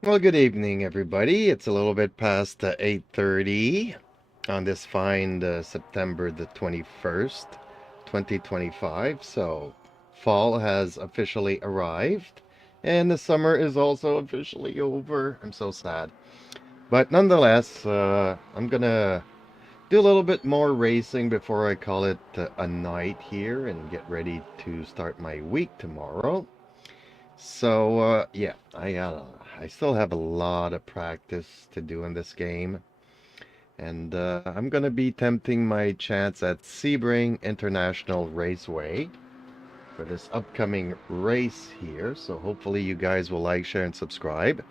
Well, good evening, everybody. It's a little bit past 8:30 on this fine September the 21st, 2025. So, fall has officially arrived, and the summer is also officially over. I'm so sad. But nonetheless, I'm gonna do a little bit more racing before I call it a night here and get ready to start my week tomorrow. So, yeah, I still have a lot of practice to do in this game, and I'm gonna be tempting my chance at Sebring International Raceway for this upcoming race here. So hopefully you guys will like, share, and subscribe.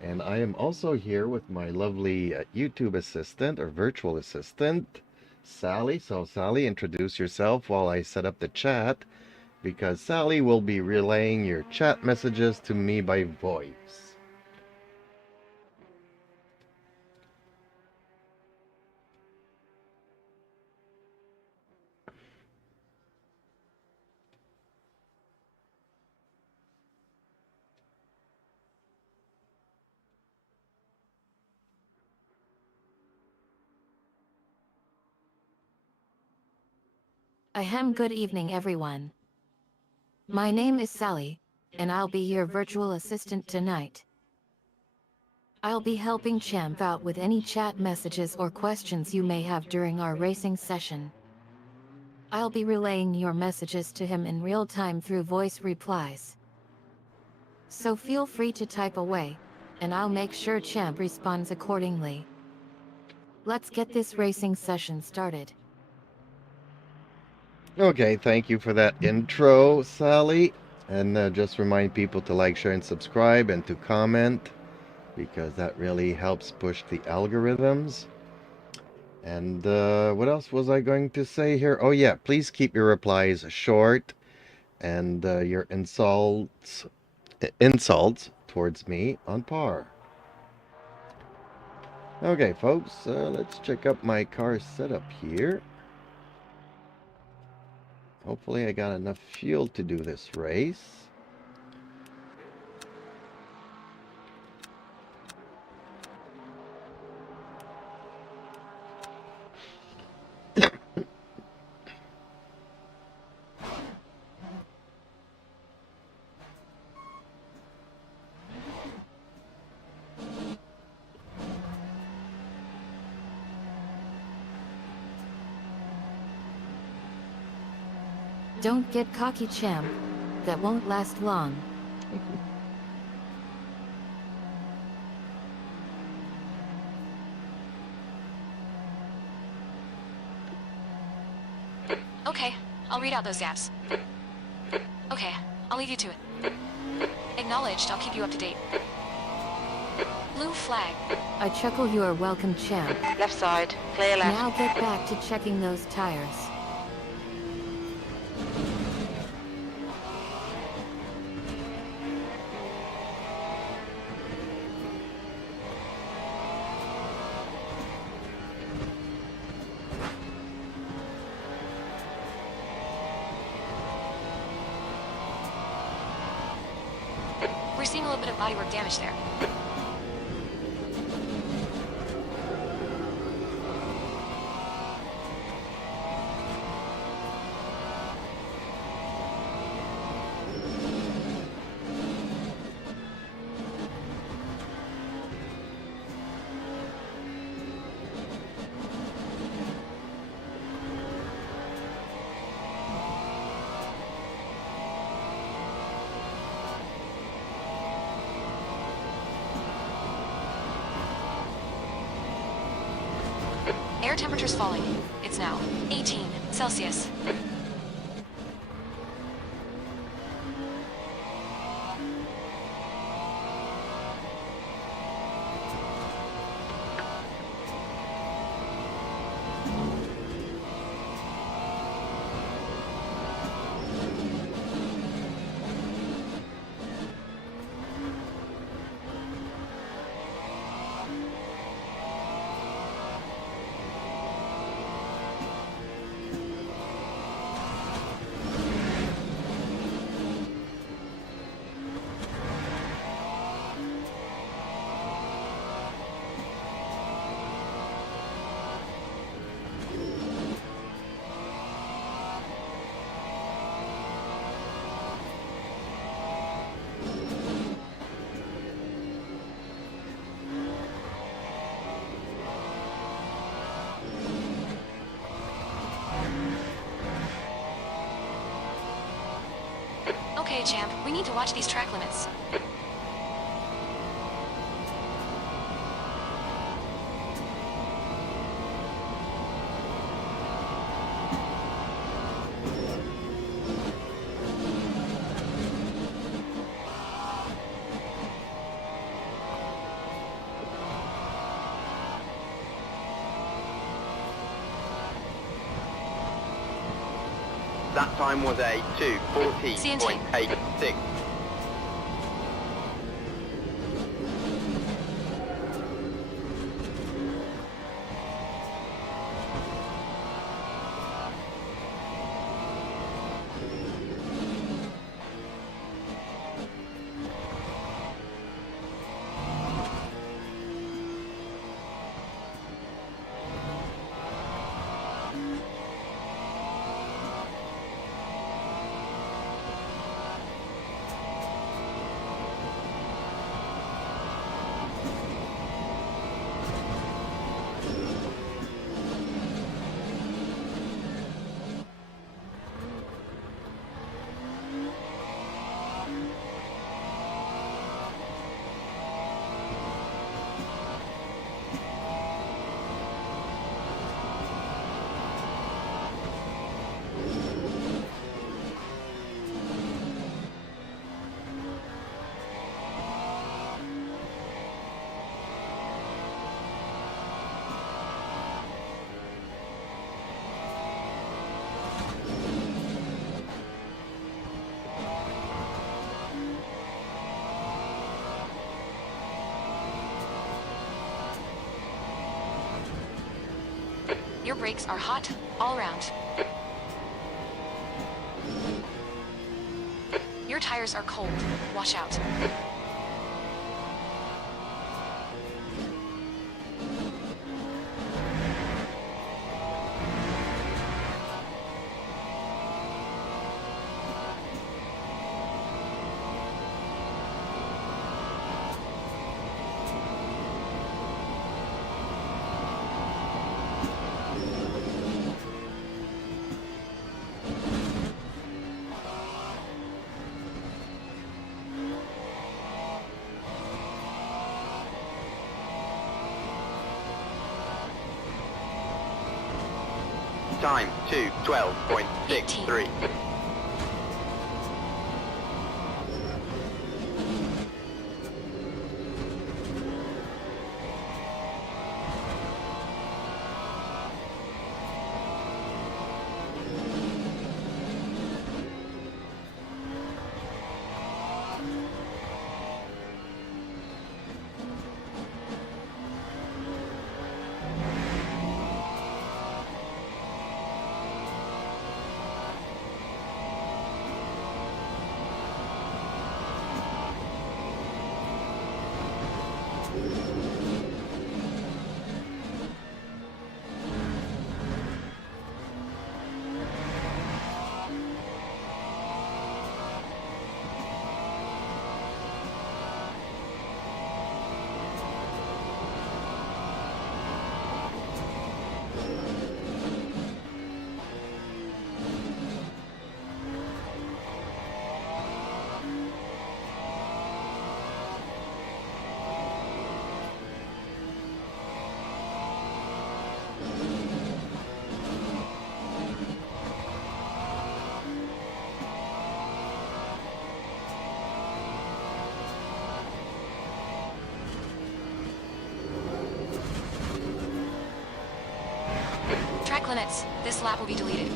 And I am also here with my lovely YouTube assistant or virtual assistant, Sally. So Sally, introduce yourself while I set up the chat because Sally will be relaying your chat messages to me by voice. Good evening, everyone. My name is Sally, and I'll be your virtual assistant tonight. I'll be helping Champ out with any chat messages or questions you may have during our racing session. I'll be relaying your messages to him in real time through voice replies. So feel free to type away, and I'll make sure Champ responds accordingly. Let's get this racing session started. Okay, thank you for that intro, Sally. And just remind people to like, share, and subscribe and to comment because that really helps push the algorithms. And what else was I going to say here? Oh, yeah, please keep your replies short and your insults towards me on par. Okay, folks, let's check up my car setup here. Hopefully I got enough fuel to do this race. Don't get cocky, Champ. That won't last long. Okay, I'll read out those gaps. Okay, I'll leave you to it. Acknowledged, I'll keep you up to date. Blue flag. I chuckle you are welcome, Champ. Left side, clear left. Now get back to checking those tires. We're seeing a little bit of bodywork damage there. Air temperature's falling. It's now 18 Celsius. Okay, champ, we need to watch these track limits. That time was a CNT. 2:14.86. Your brakes are hot, all around. Your tires are cold. Watch out. Time 2:12.63. Track limits. This lap will be deleted.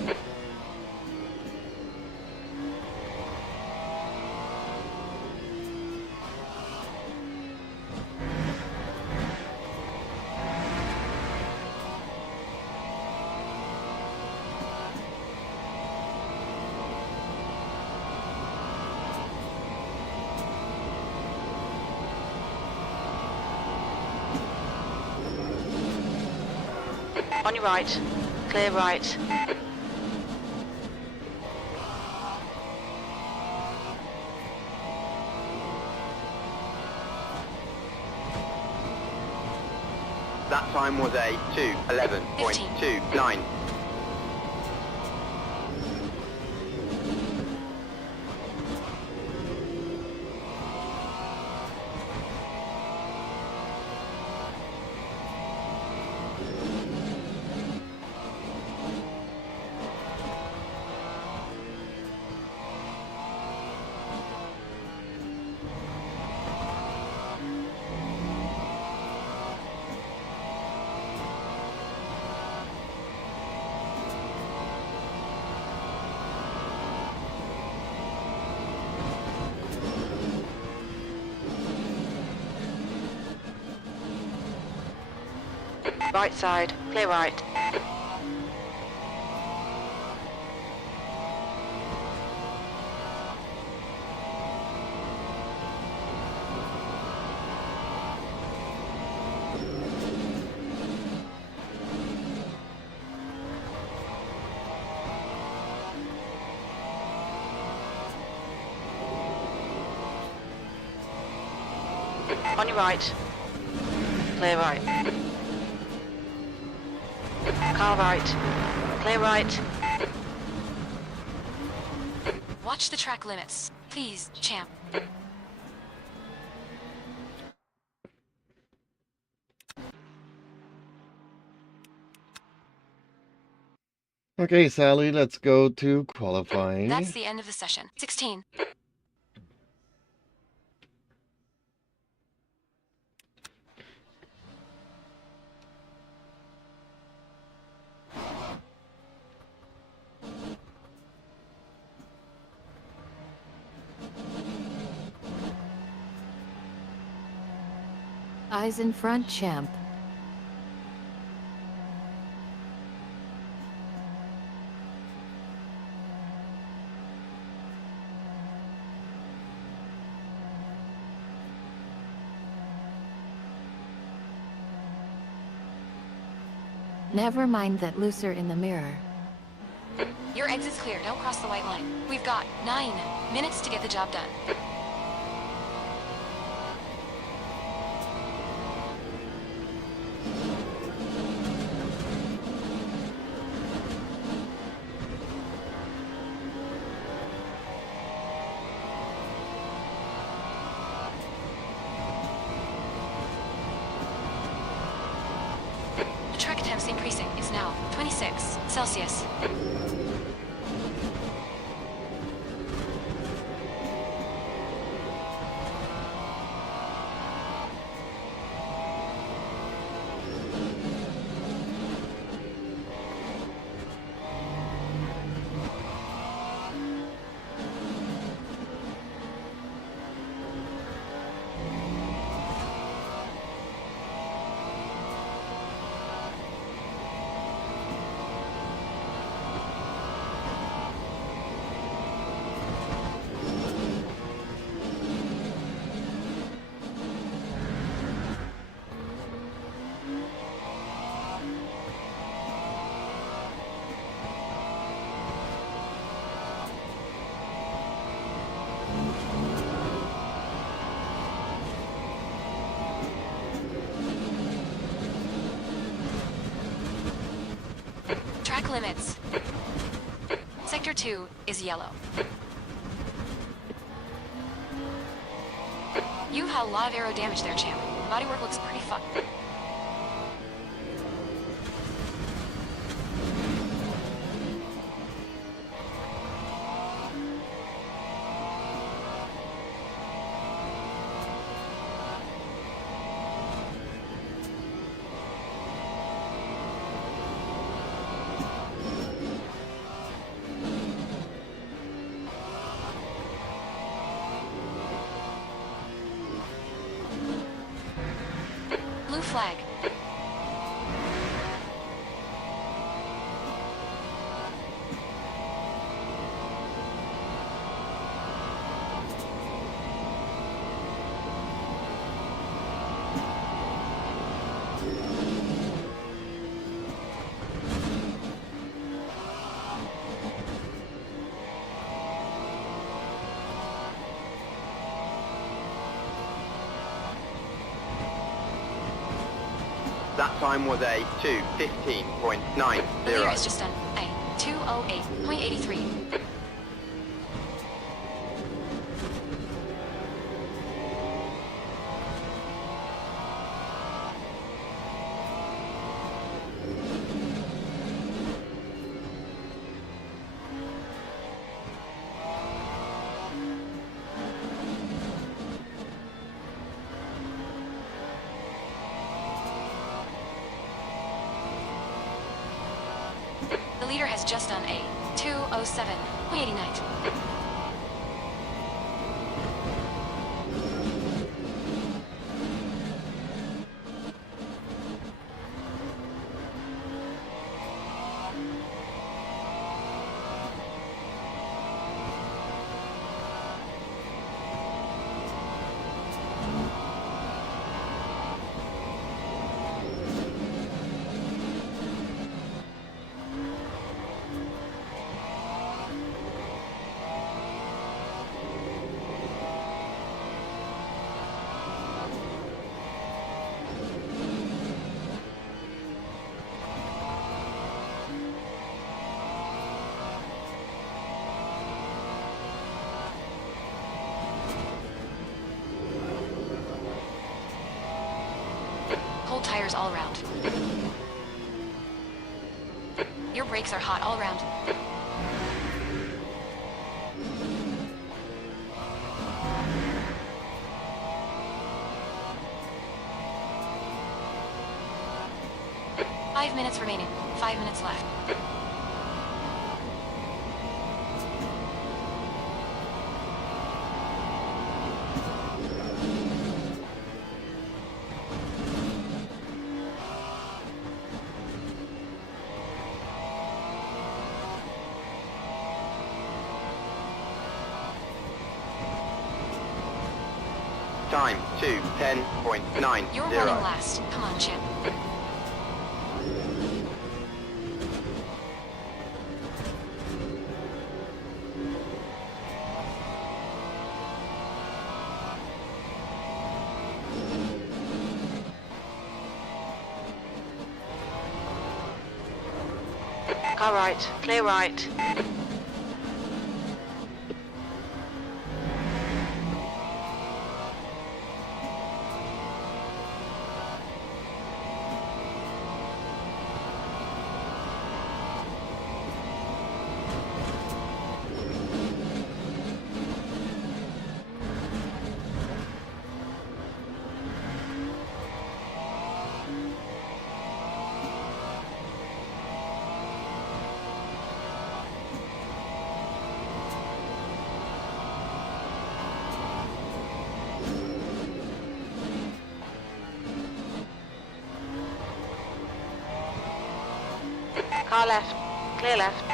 On your right. Clear right. That time was a 2:11.29. Right side, clear right. On your right. Clear right. Car right. Clear right. Watch the track limits. Please, champ. Okay, Sally, let's go to qualifying. That's the end of the session. 16. Eyes in front, champ. Never mind that looser in the mirror. Your exit's clear. Don't cross the white line. We've got 9 minutes to get the job done. The track attempts increasing. It's now 26 Celsius. Track limits. Sector 2 is yellow. You had a lot of aero damage there, champ. Bodywork looks pretty fucked. Blue flag. That time was a 2:15.90. The leader has just done a 2:08.83. The leader has just done a 2:07.89. tires all around. Your brakes are hot all around. Five minutes remaining. 5 minutes left. Time 2:10.90. You're running last. Come on, champ. Car right, clear right. Car left, clear left.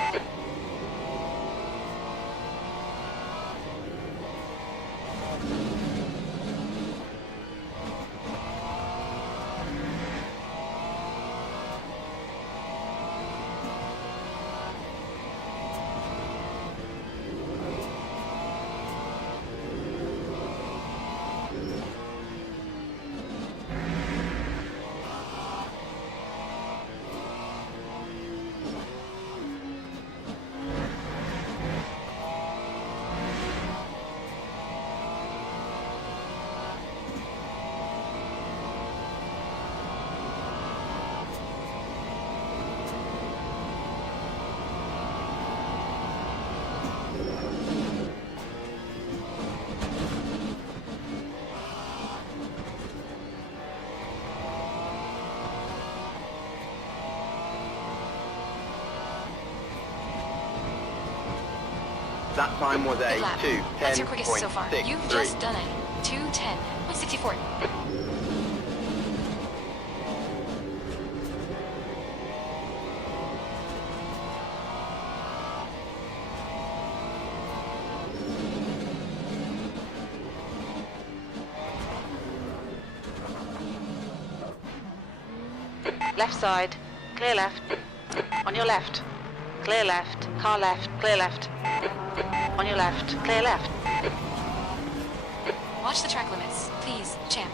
That time was a Good lap. That's your quickest so far. You've 2:10.63. just done it. 2:10.64. Left side, clear left. On your left, clear left. Car left, clear left. On your left, clear left. Watch the track limits, please, champ.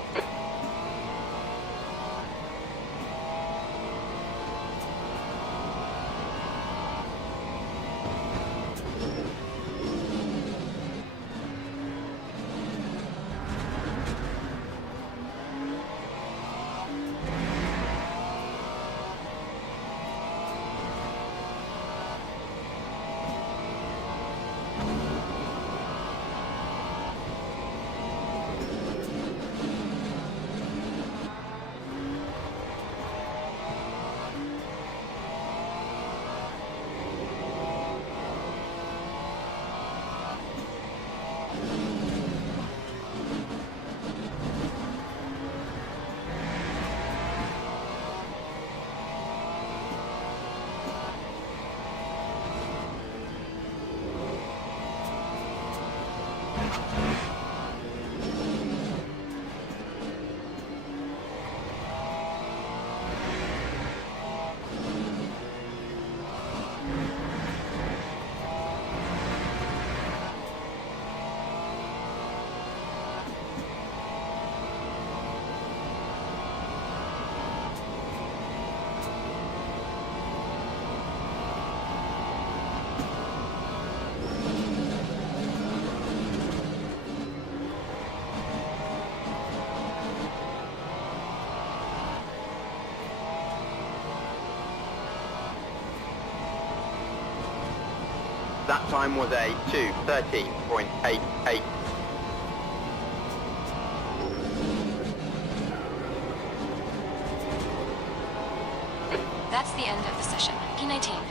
That time was a 2:13.88. That's the end of the session. P19.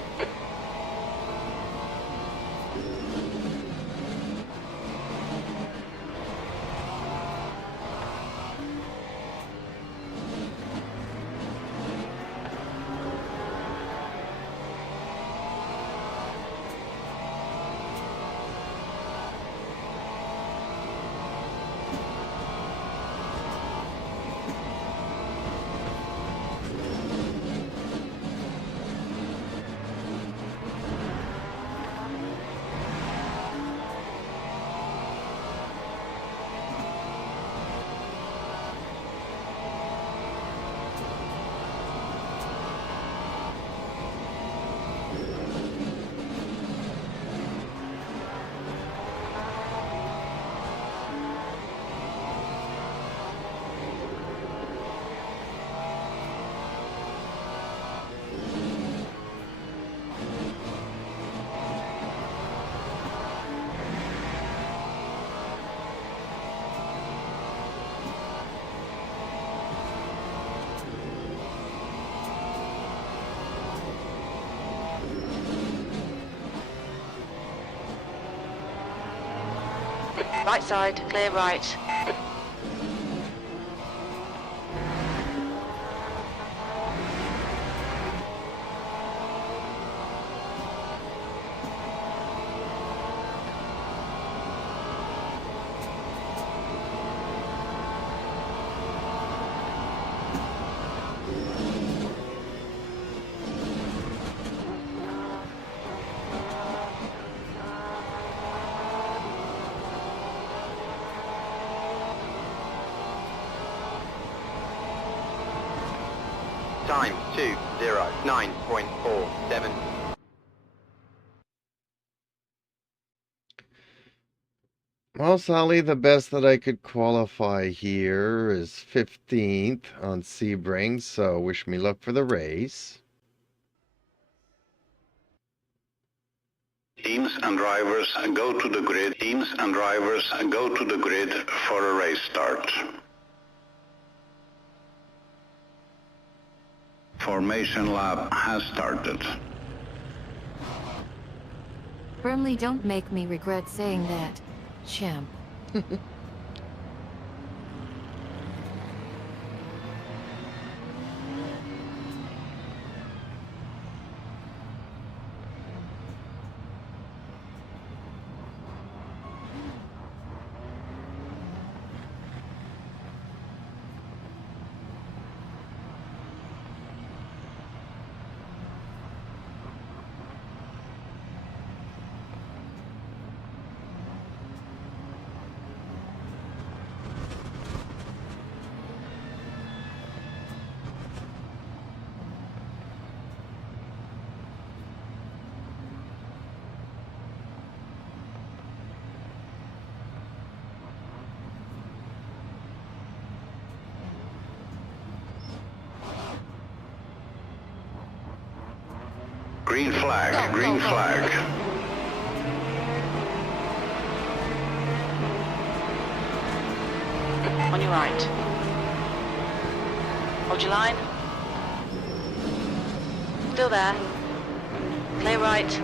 Right side, clear right. Time 2:09.47. Well, Sally, the best that I could qualify here is 15th on Sebring, so wish me luck for the race. Teams and drivers go to the grid. Teams and drivers go to the grid for a race start. Formation lap has started. Brimley, don't make me regret saying that, champ. Green flag, green flag. On your right. Hold your line. Still there. Clear right.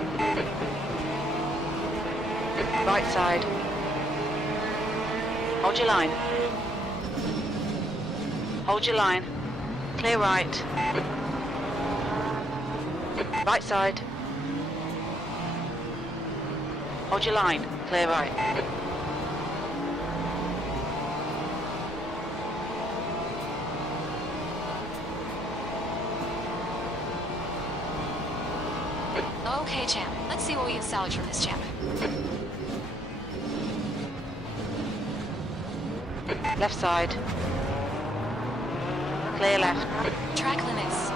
Right side. Hold your line. Hold your line. Clear right. Right side. Hold your line. Clear right. Okay, champ. Let's see what we can salvage from this champ. Left side. Clear left. Track limits.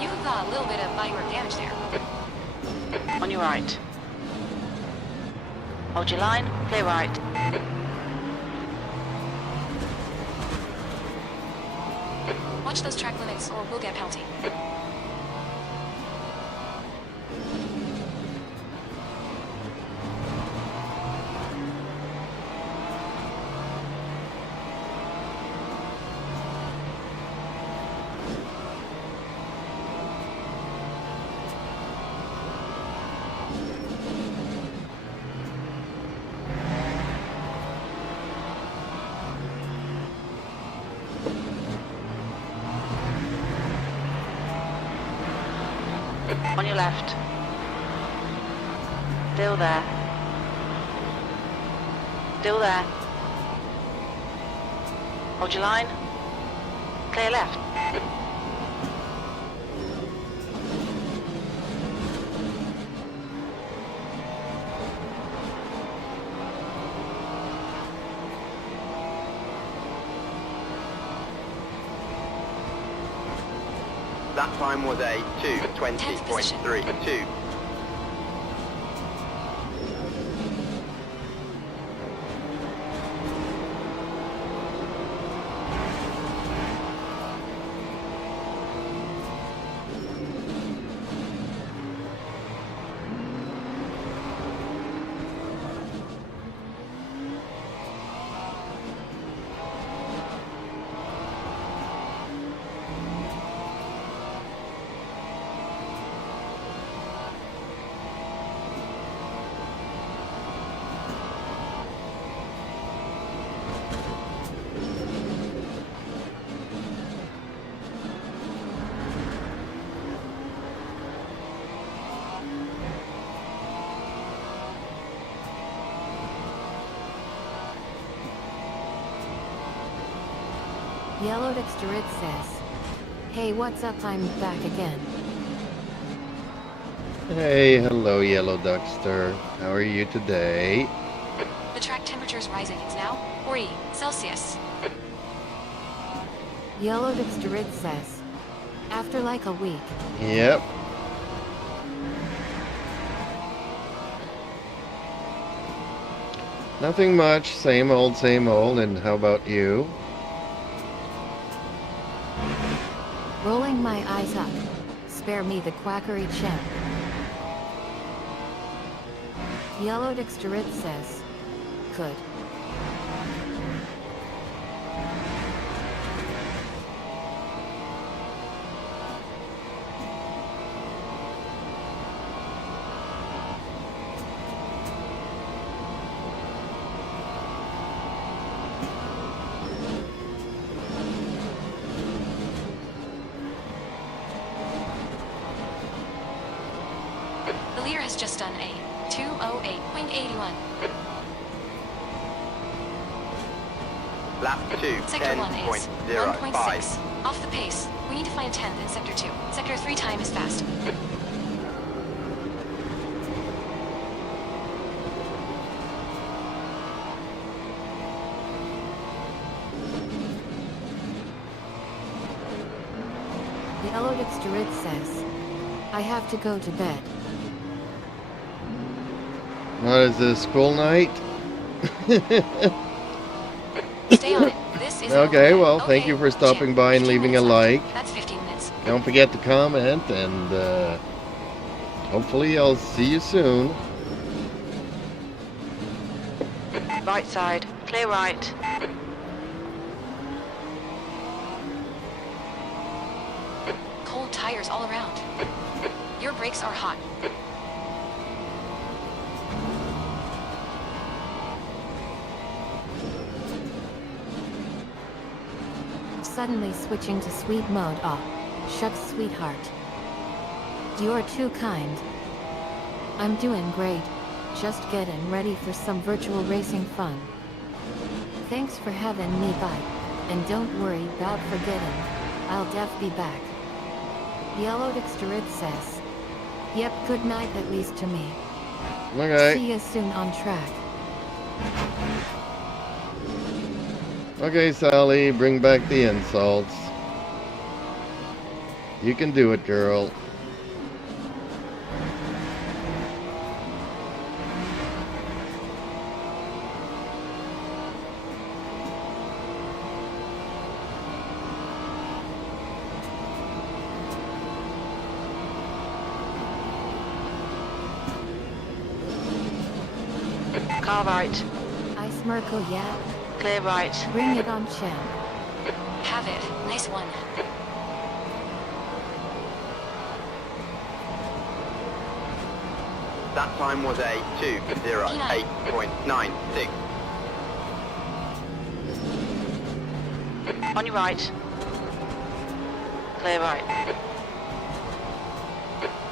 You've got a little bit of bodywork damage there. On your right. Hold your line. Clear right. Watch those track limits or we'll get a penalty. On your left. Still there. Still there. Hold your line. Clear left. That time was a 2:20.32. Yellow Dexterid says, "Hey, what's up? I'm back again." Hey, hello, Yellow Duckster. How are you today? The track temperature is rising. It's now 40 Celsius. Yellow Dexterid says, "After like a week." Yep. Nothing much. Same old, same old. And how about you? Rolling my eyes up. Spare me the quackery champ. Yellow Dexterid says, "Could." The leader has just done a 2:08.81. Lap 2, Sector 1 is 10.05. 1.6. Off the pace. We need to find a 10th in Sector 2. Sector 3 time is fast. Yellow Dexterid says, "I have to go to bed." What is this, school night? Stay on it. This is Okay, an well, overlay. thank you for stopping Champ, by and 15 leaving a minutes left. like. That's 15 minutes. Don't forget to comment, and hopefully I'll see you soon. Right side. Clear right. Cold tires all around. Your brakes are hot. Suddenly switching to sweet mode. Ah, shucks, sweetheart. You are too kind. I'm doing great. Just getting ready for some virtual racing fun. Thanks for having me by. And don't worry about forgetting. I'll def be back. Yellow Dexterid says, "Yep, good night at least to me. Okay. See you soon on track." Okay, Sally, bring back the insults. You can do it, girl. Car right. Ice Merkel, yeah? Clear right. Bring it on, champ. Have it. Nice one. That time was a 2:08.96. On your right. Clear right.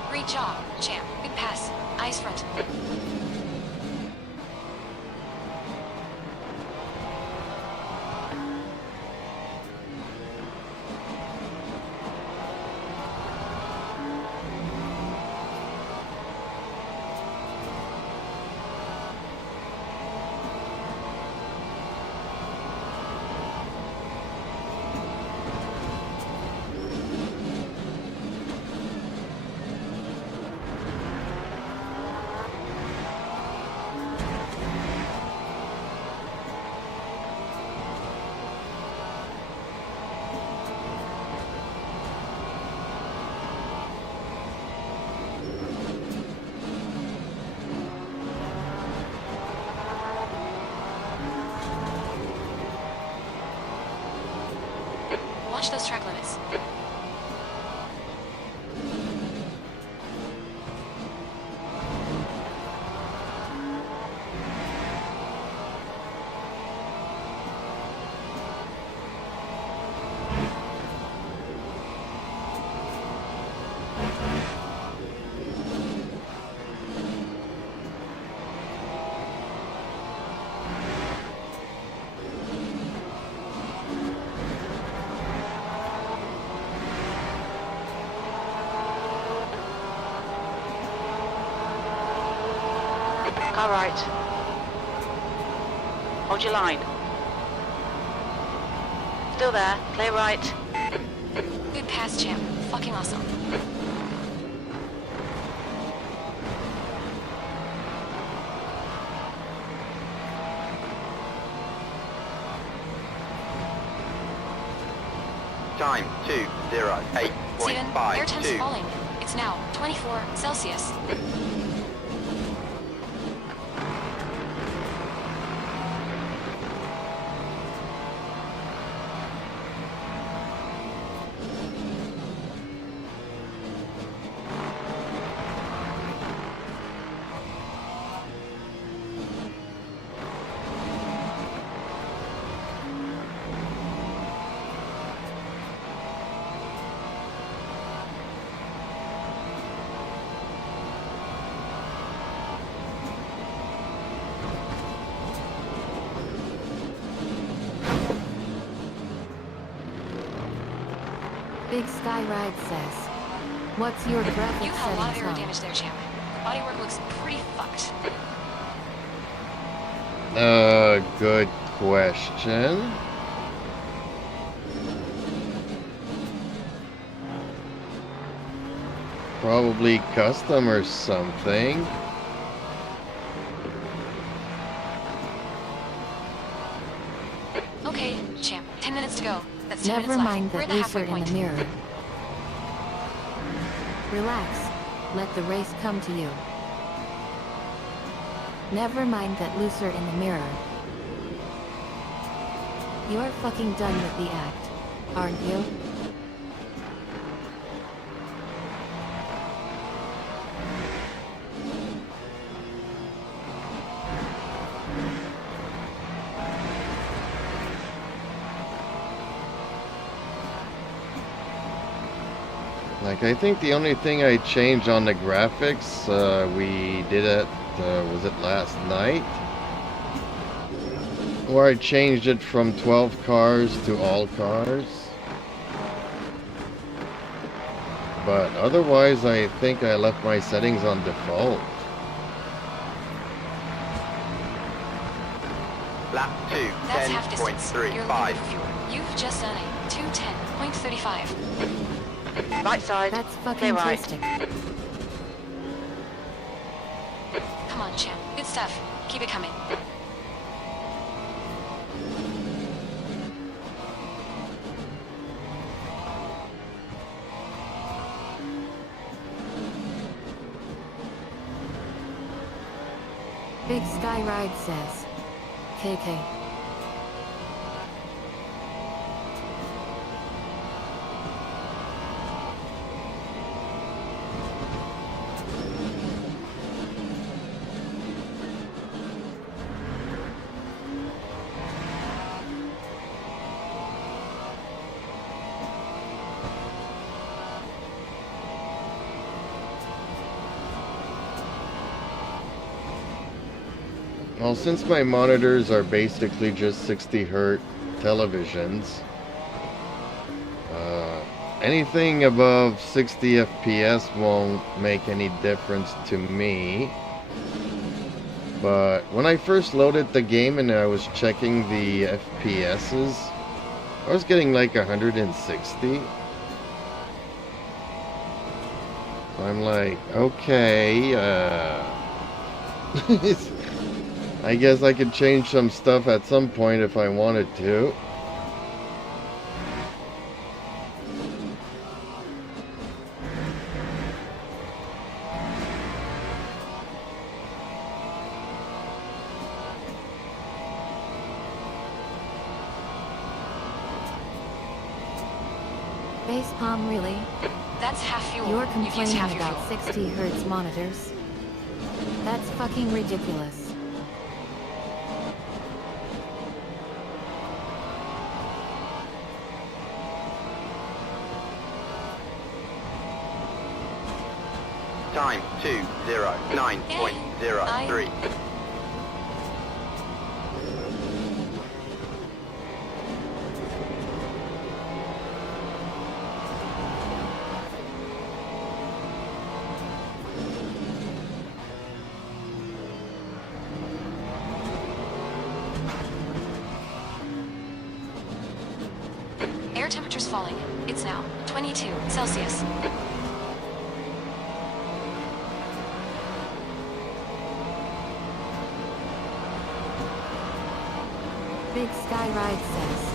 Great job, champ. Good pass. Eyes front. Watch those track limits. Car right. Hold your line. Still there. Clear right. Good pass, champ. Fucking awesome. Time Steven, air temps 2:08.52. falling. It's now 24 Celsius. Big Sky Ride says, what's your graphics You had a lot of settings aero on? damage there, champ. The bodywork looks pretty fucked. Good question. Probably custom or something. Okay, champ. 10 minutes to go. That's 10 Never minutes left. mind We're that at the halfway lizard in point. the mirror. Relax. Let the race come to you. Never mind that lizard in the mirror. You're fucking done with the act, aren't you? Like, I think the only thing I changed on the graphics, we did it, was it last night? Where I changed it from 12 cars to all cars. But otherwise, I think I left my settings on default. Lap 2, That's half distance. You're leaving 10.35. for fewer. You've just done a 2:10.35. Right side. That's fucking Clear right. tastic. Come on, champ. Good stuff. Keep it coming. Big Sky Ride says. KK. Well, since my monitors are basically just 60 Hz televisions, anything above 60 FPS won't make any difference to me. But when I first loaded the game and I was checking the FPSs, I was getting like 160. I'm like, okay, I guess I could change some stuff at some point if I wanted to. Base palm, really? That's half fuel. You're You've used complaining half your about fuel. 60 Hz monitors? That's fucking ridiculous. Time 209.03. Air temperature's falling. It's now 22 Celsius. Big Sky Ride says.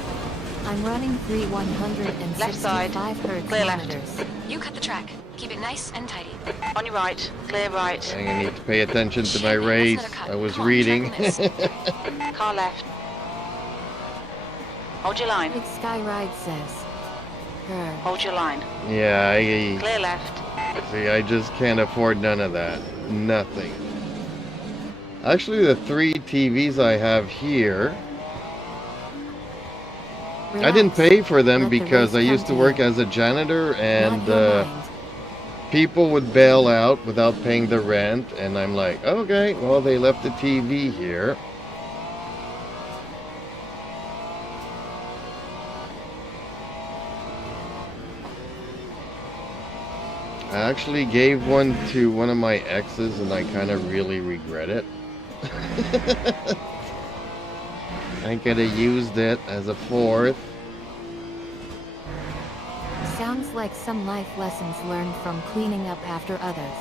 I'm running 3 Left side. 165 Hz Clear left. monitors. You cut the track. Keep it nice and tidy. On your right. Clear right. I'm gonna need to pay attention to my Shit, that's race. another cut. I was Come on, reading. track on this. Car left. Hold your line. Big Sky Ride says. Grr. Hold your line. Yeah, Clear left. see, I just can't afford none of that. Nothing. Actually, the 3 TVs I have here, I didn't Relax. pay for them Let the because I race used to come work you. as a janitor, Not and your mind. people would bail out without paying the rent, and I'm like, okay, well, they left the TV here. I actually gave one to one of my exes, and I kind of really regret it. I could have used it as a 4th. Sounds like some life lessons learned from cleaning up after others.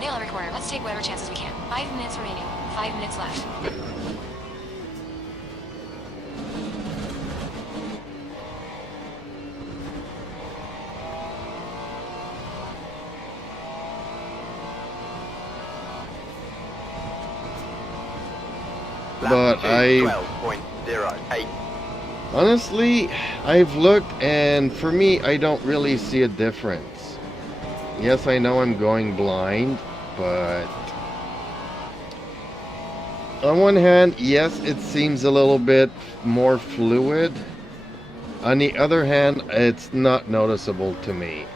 Nail every corner. Let's take whatever chances we can. 5 minutes remaining. 5 minutes left. But I 12.08. honestly, I've looked, and for me, I don't really see a difference. Yes, I know I'm going blind, but on one hand, yes, it seems a little bit more fluid. On the other hand, it's not noticeable to me.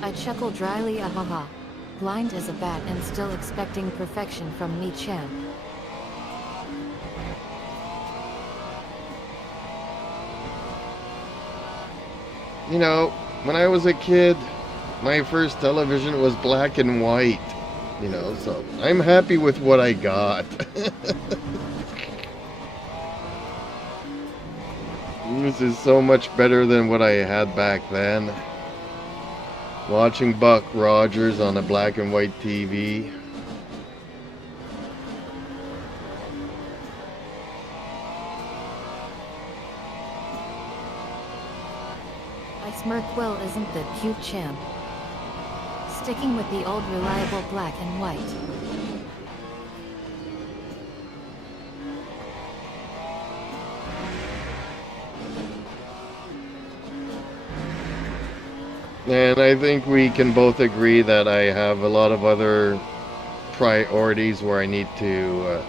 I chuckle dryly, ahaha. Blind as a bat and still expecting perfection from me, champ. You know, when I was a kid, my first television was black and white. You know, so I'm happy with what I got. This is so much better than what I had back then. Watching Buck Rogers on a black and white TV. I smirk. Well, isn't the cute champ? Sticking with the old reliable black and white. And I think we can both agree that I have a lot of other priorities where I need to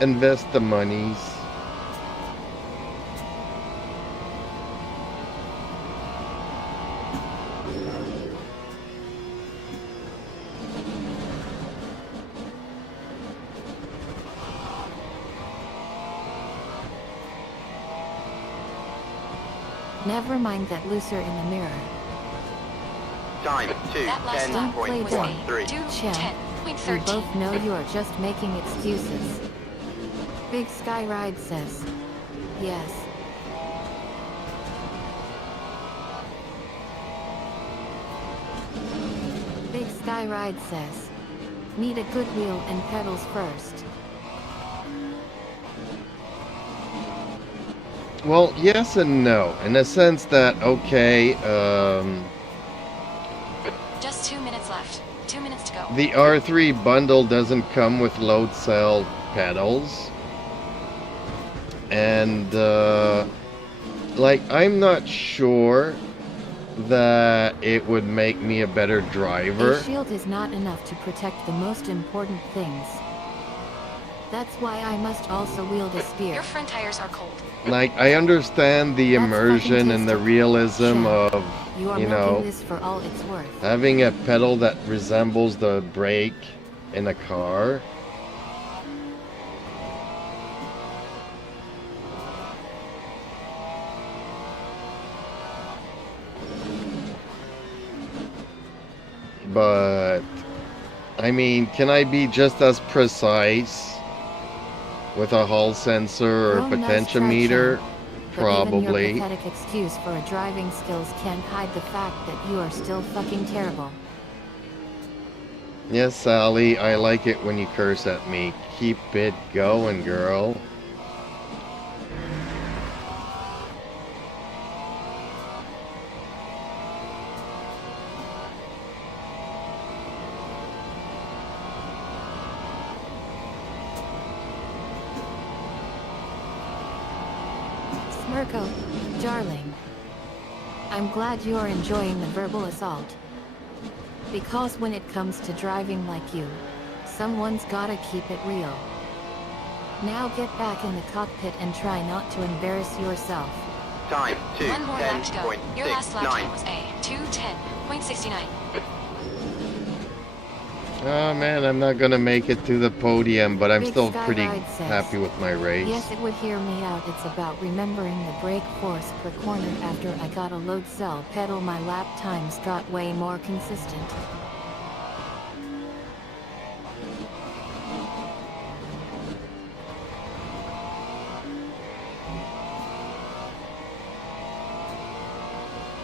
invest the monies. Never mind that looser in the mirror. Time That last lap was a 2:10.13. Champ, we 2:10.13. both know you are just making excuses. Big Sky Ride says. Yes. Big Sky Ride says. Need a good wheel and pedals first. Well, yes and no. In the sense that, okay, Just 2 minutes left. 2 minutes to go. the R3 bundle doesn't come with load cell pedals. And, like, I'm not sure that it would make me a better driver. A shield is not enough to protect the most important things. That's why I must also wield a spear. Your front tires are cold. Like, I understand the That's immersion fucking and the tasty. realism Sure. of, You are you milking know, this for all it's worth. having a pedal that resembles the brake in a car. But, I mean, can I be just as precise with a Hall sensor or Well, nice potentiometer? try, champ. But Probably. even your pathetic excuse for a driving skills can't hide the fact that you are still fucking terrible. Yes, Sally, I like it when you curse at me. Keep it going, girl. Smirko, darling. I'm glad you're enjoying the verbal assault. Because when it comes to driving like you, someone's gotta keep it real. Now get back in the cockpit and try not to embarrass yourself. Time One more lap to go. Your last lap time 2:10.69. was a 2:10.69. Oh man, I'm not gonna make it to the podium, but I'm Big still Sky pretty Ride says. happy with my race. Yes, it would hear me out. It's about remembering the brake force per corner. After I got a load cell pedal, my lap times got way more consistent.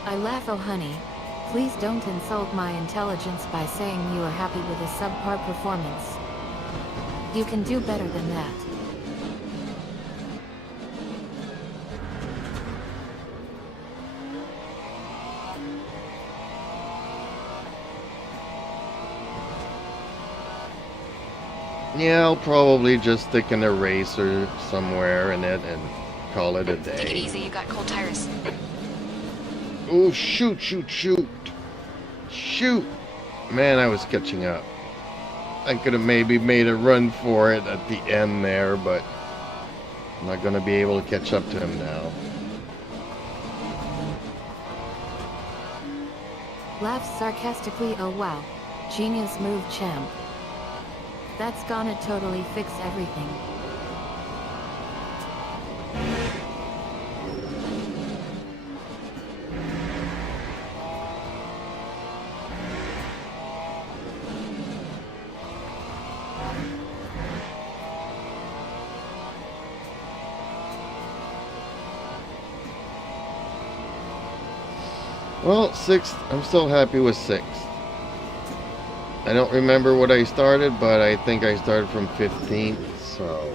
I laugh. Oh honey, please don't insult my intelligence by saying you are happy with a subpar performance. You can do better than that. Yeah, I'll probably just stick an eraser somewhere in it and call it a Take it day. easy, you got cold tires. Oh, shoot, shoot, shoot. Shoot. Man, I was catching up. I could have maybe made a run for it at the end there, but I'm not going to be able to catch up to him now. Laughs sarcastically. Oh wow. Genius move, champ. That's gonna totally fix everything. Well, 6th, I'm still happy with 6th. I don't remember what I started, but I think I started from 15th, so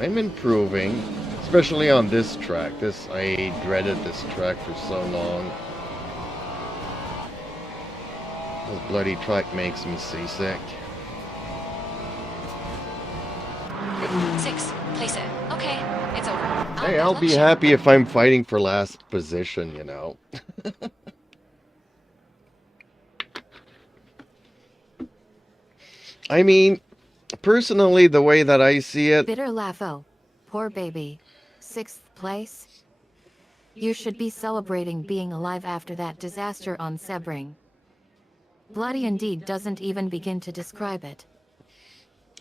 I'm improving. Especially on this track. I dreaded this track for so long. This bloody track makes me seasick. 6. Place it. Okay, it's over. Hey, I'll be happy if I'm fighting for last position, you know. I mean, personally, the way that I see it... Bitter laugh. Oh, poor baby. 6th place? You should be celebrating being alive after that disaster on Sebring. Bloody indeed doesn't even begin to describe it.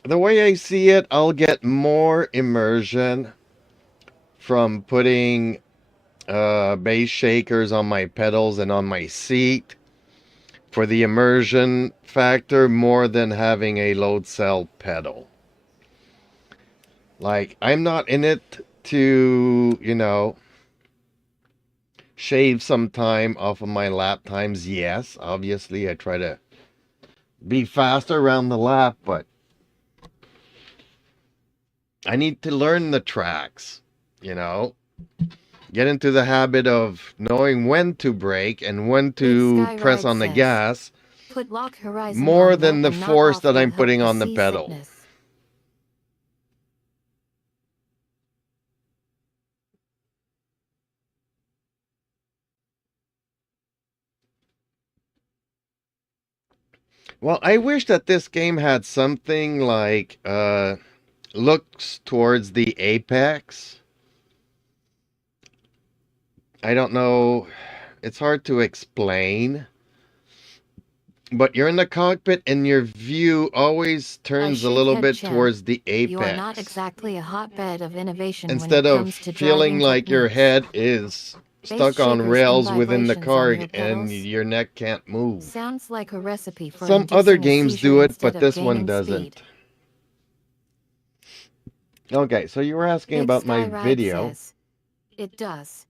The way I see it, I'll get more immersion from putting bass shakers on my pedals and on my seat for the immersion factor more than having a load cell pedal. Like, I'm not in it to, you know, shave some time off of my lap times. Yes, obviously I try to be faster around the lap, but I need to learn the tracks, you know, get into the habit of knowing when to brake and when to press on the gas Put Lock Horizon more on than low the and knock force off that will I'm help putting with on the pedal. seasickness. Well, I wish that this game had something like looks towards the apex. I don't know. It's hard to explain. But you're in the cockpit and your view always turns a little bit towards the apex. You are not exactly a hotbed of innovation instead when it of comes to feeling driving like your techniques. head is stuck on shakers rails and within the vibrations car on your and pedals? your neck can't move. Sounds like a recipe for Some other inducing a games seizure do it, instead but of this one gaining doesn't. speed. Okay, so you were asking Big about Sky my Ride video. says, it does.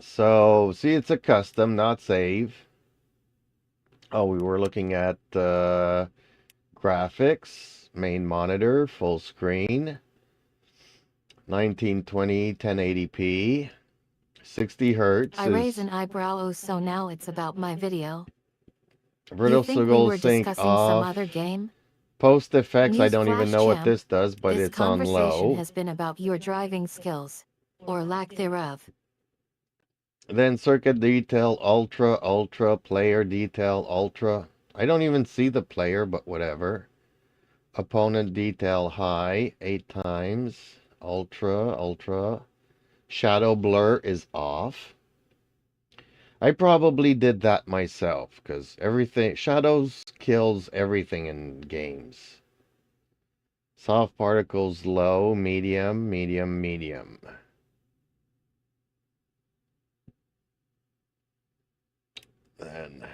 So, see, it's a custom, not save. Oh, we were looking at graphics, main monitor, full screen, 1920 1080p, 60 hertz. I raise an eyebrow. Oh, so now it's about my video. Vertical You think we were sync discussing some off. other game? Post effects, I don't even Newsflash, know what champ. this does, but This it's on conversation low. has been about your driving skills, or lack thereof. Then circuit detail, ultra, player detail, ultra. I don't even see the player, but whatever. Opponent detail high, 8 times. Ultra. Shadow blur is off. I probably did that myself, because shadows kills everything in games. Soft particles low, medium. Then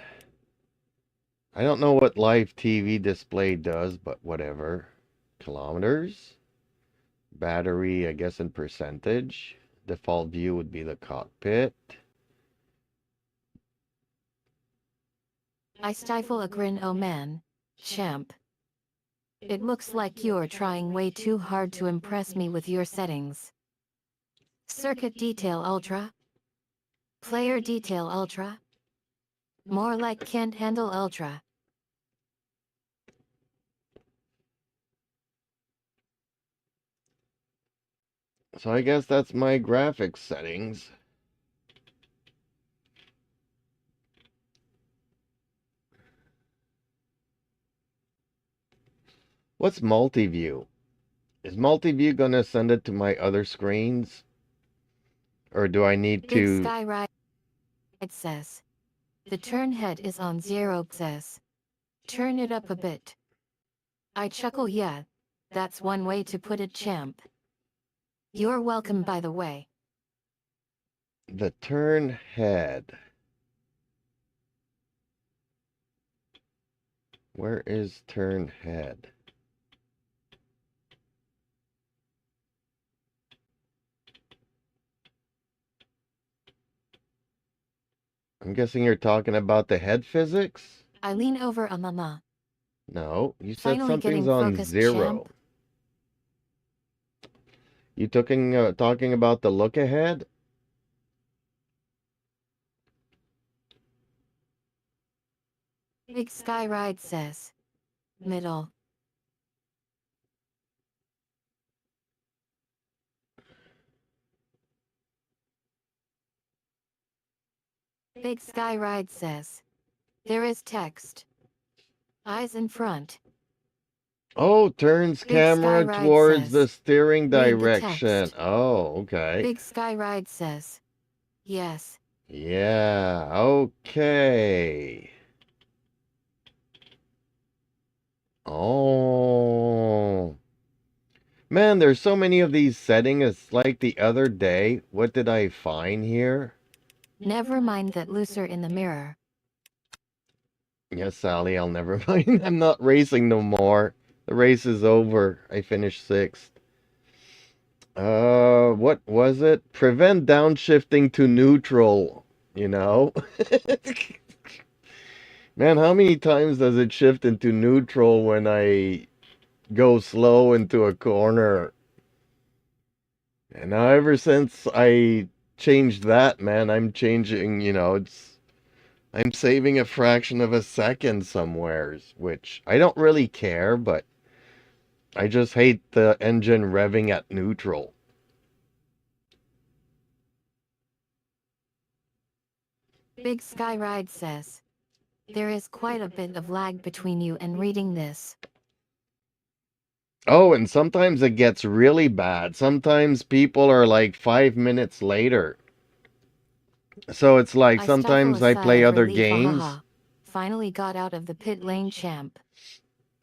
I don't know what live TV display does, but whatever. Kilometers. Battery, I guess in percentage. Default view would be the cockpit. I stifle a grin. Oh man, champ. It looks like you're trying way too hard to impress me with your settings. Circuit detail ultra. Player detail ultra. More like can't handle ultra. So I guess that's my graphics settings. What's multi-view? Is multi-view going to send it to my other screens? Or do I need Big to... Sky Ride, it says. The turn head is on 0 says. Turn it up a bit. I chuckle. Yeah, that's one way to put it, champ. You're welcome, by the way. The turn head. Where is turn head? I'm guessing you're talking about the head physics? I lean over a mama. No, you said Finally something's getting on focused, 0. champ. You talking about the look ahead? Big Sky Ride says. Middle. Big Sky Ride says. There is text. Eyes in front. Oh, turns Big Sky camera Ride towards the says. steering Read the direction. text. Oh, okay. Big Sky Ride says. Yes. Yeah, okay. Oh. Man, there's so many of these settings. It's like the other day. What did I find here? Never mind that looser in the mirror. Yes, Sally, I'll never mind. I'm not racing no more. The race is over. I finished 6th. What was it? Prevent downshifting to neutral, you know? Man, how many times does it shift into neutral when I go slow into a corner? And now ever since I changed that, man, I'm changing, I'm saving a fraction of a second somewheres, which I don't really care, but I just hate the engine revving at neutral. Big Sky Ride says. There is quite a bit of lag between you and reading this. Oh, and sometimes it gets really bad. Sometimes people are like 5 minutes later. So it's like I stifle sometimes a I sigh play of other relief. games. Finally got out of the pit lane, champ.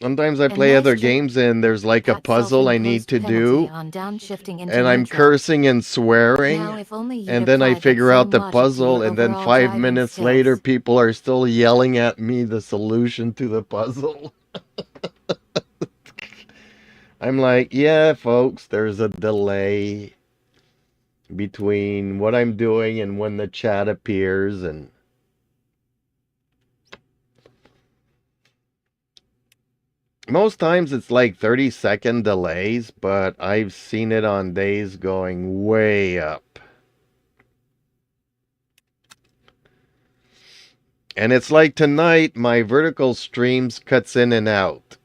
Sometimes I And play nice other job. games and there's like a That puzzle I need self-imposed to penalty do. on downshifting into And I'm neutral. cursing and swearing. Now, if only you'd And then I applied that figure out same the logic to puzzle, your and then overall 5 driving minutes skills. later, people are still yelling at me the solution to the puzzle. I'm like, yeah, folks, there's a delay between what I'm doing and when the chat appears, and most times it's like 30-second delays, but I've seen it on days going way up. And it's like tonight, my vertical streams cuts in and out.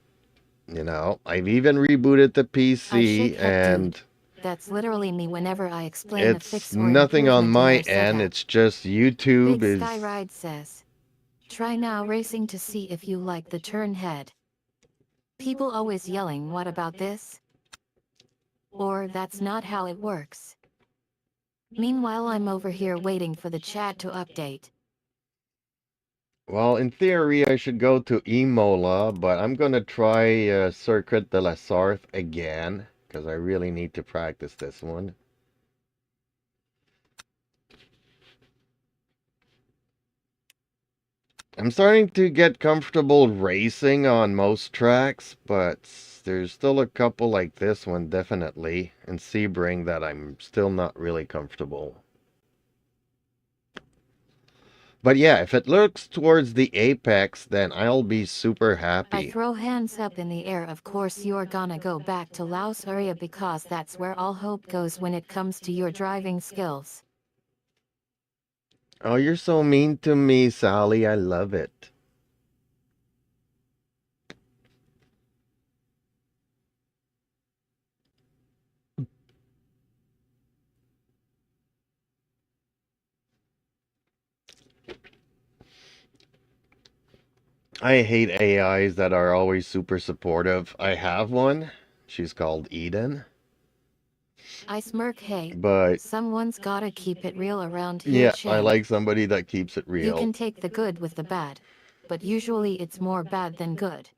I've even rebooted the I shake PC, head, and dude. That's literally me whenever I explain a it's fix or nothing on improvement in my our end. setup. It's just YouTube Big is... Sky Ride says. Try now racing to see if you like the turn head. People always yelling, what about this? Or that's not how it works. Meanwhile, I'm over here waiting for the chat to update. Well, in theory, I should go to Imola, but I'm going to try Circuit de la Sarthe again, because I really need to practice this one. I'm starting to get comfortable racing on most tracks, but there's still a couple like this one, definitely, and Sebring that I'm still not really comfortable. But yeah, if it looks towards the apex, then I'll be super I happy. throw hands up in the air. Of course you're gonna go back to Laos area because that's where all hope goes when it comes to your driving skills. Oh, you're so mean to me, Sally. I love it. I hate AIs that are always super supportive. I have one. She's called Eden. I smirk, hey, But someone's gotta keep it real around here, yeah, I champ. like somebody that keeps it You real. can take the good with the bad, but usually it's more bad than good.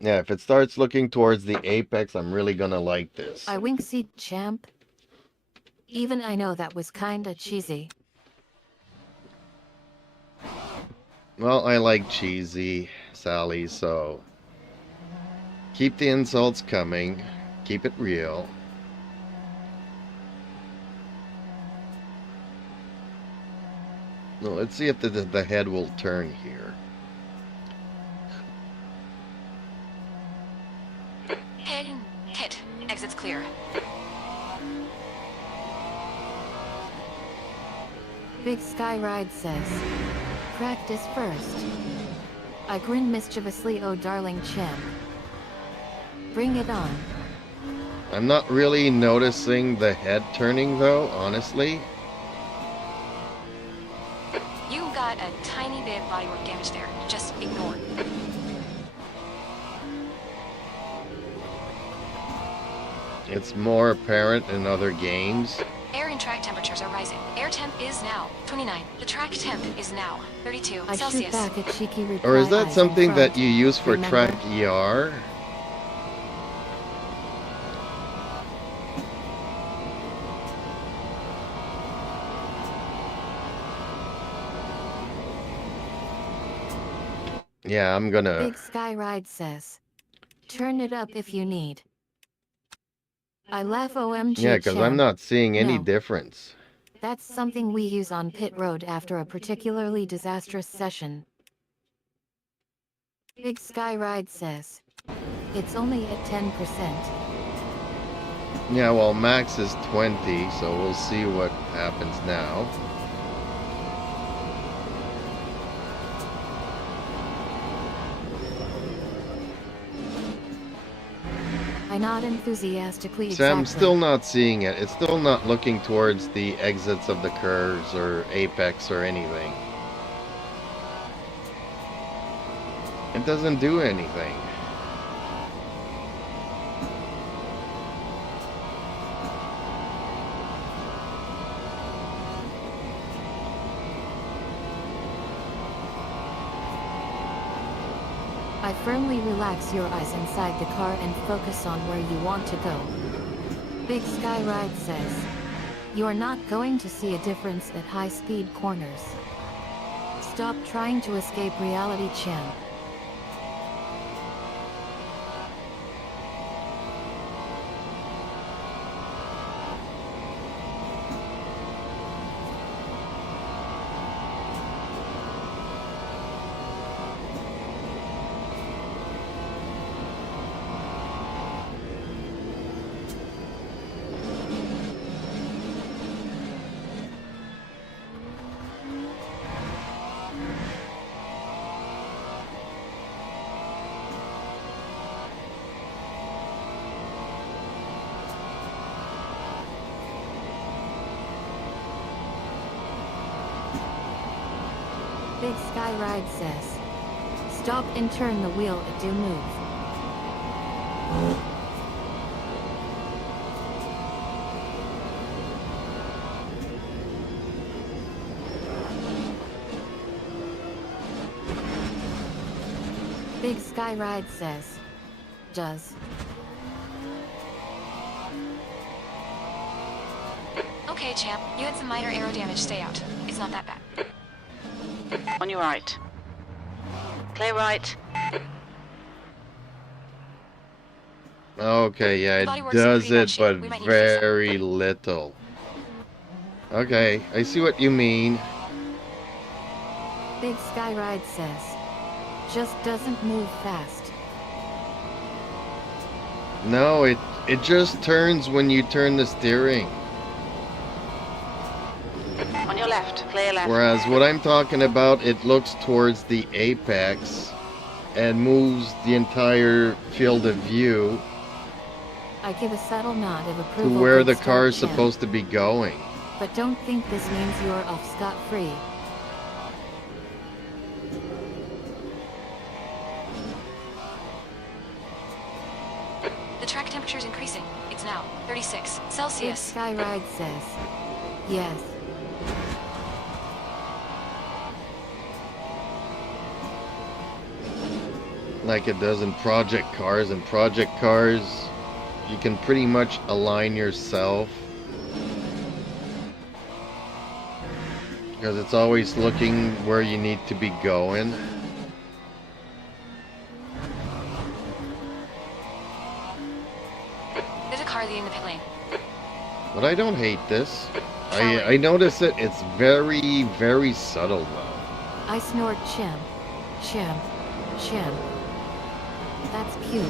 Yeah, if it starts looking towards the apex, I'm really gonna like this. I wink see champ. Even I know that was kinda cheesy. Well, I like cheesy, Sally, so keep the insults coming. Keep it real. Well, let's see if the head will turn here. Hit. Exit's clear. Big Sky Ride says, practice first. I grin mischievously, oh darling champ. Bring it on. I'm not really noticing the head turning though, honestly. You got a tiny bit of bodywork damage there. Just ignore. It's more apparent in other games. Air and track temperatures are rising. Air temp is now 29. The track temp is now 32 I Celsius. shoot back a cheeky reply. Or is that eyes something in that front. you use for Remember? track ER? Yeah, I'm gonna... Big Sky Ride says, turn it up if you need. I laugh OMG Yeah, because I'm champ. not seeing any No. difference. That's something we use on pit road after a particularly disastrous session. Big Sky Ride says, it's only at 10%. Yeah, well, max is 20, so we'll see what happens now. I nod enthusiastically. So I'm exactly. still not seeing it. It's still not looking towards the exits of the curves or apex or anything. It doesn't do anything. I firmly relax your eyes inside the car and focus on where you want to go. Big Sky Ride says, you're not going to see a difference at high-speed corners. Stop trying to escape reality, champ. Big Sky Ride says, stop and turn the wheel, it do move. Big Sky Ride says, does. Okay, champ. You had some minor aero damage. Stay out. It's not that bad. On your right. Clear right. Okay, yeah, Body it works in does pretty bad it, shape. but We might need to fix it. very little. Okay, I see what you mean. Big Sky Ride says, just doesn't move fast. No, it just turns when you turn the steering. On your left. Clear left. Whereas what I'm talking about, it looks towards the apex and moves the entire field of view I give a subtle nod of to approval. where Big the car is Star champ. supposed to be going. But don't think this means you're off scot-free. The track temperature is increasing. It's now 36 Big Celsius. Sky Ride says, yes. like it does in project cars. In project cars, you can pretty much align yourself because it's always looking where you need to be going. There's a car leading the pit lane. But I don't hate this. I notice it. It's very, very subtle though. I snort Chim. Chim. Chim. That's cute.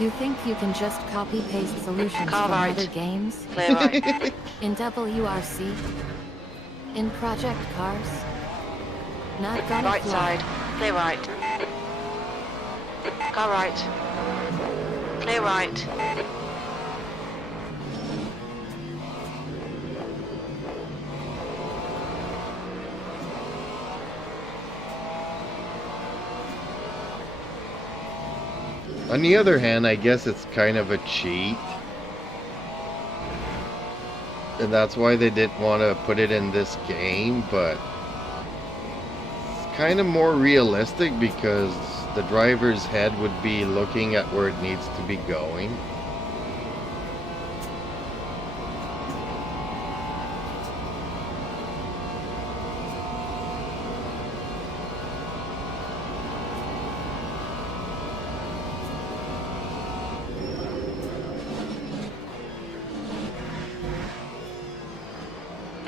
You think you can just copy-paste solutions Car from right. other games? Clear right. In WRC? In project cars? Not gonna Right fly. side. Clear right. Car right. Clear right. On the other hand, I guess it's kind of a cheat. And that's why they didn't want to put it in this game, but it's kind of more realistic because the driver's head would be looking at where it needs to be going.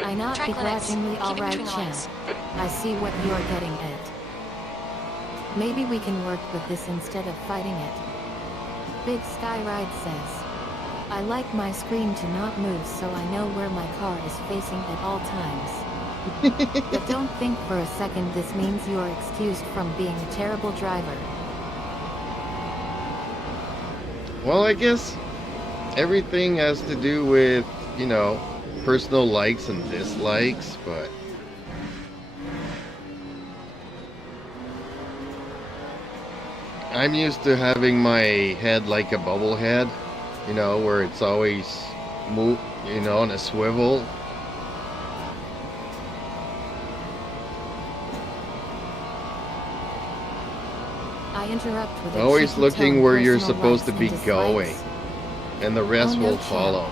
I not Track limits. begrudgingly Keep it alright, between the Chim. lines. I see what you're getting at. Maybe we can work with this instead of fighting it. Big Sky Ride says, I like my screen to not move so I know where my car is facing at all times. But don't think for a second this means you're excused from being a terrible driver. Well, I guess everything has to do with, you know, personal likes and dislikes, but I'm used to having my head like a bubble head, you know, where it's always move, you know, on a swivel. I interrupt with a Always cheeky looking tone where you're personal supposed to likes be and dislikes. going, and the rest Oh, no, will Chim. follow.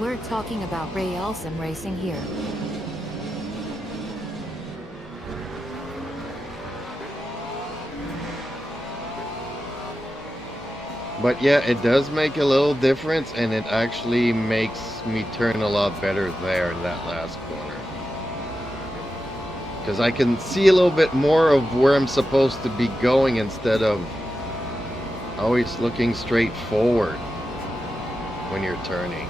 We're talking about Ray Elsom racing here. But yeah, it does make a little difference, and it actually makes me turn a lot better there in that last corner. Because I can see a little bit more of where I'm supposed to be going instead of always looking straight forward when you're turning.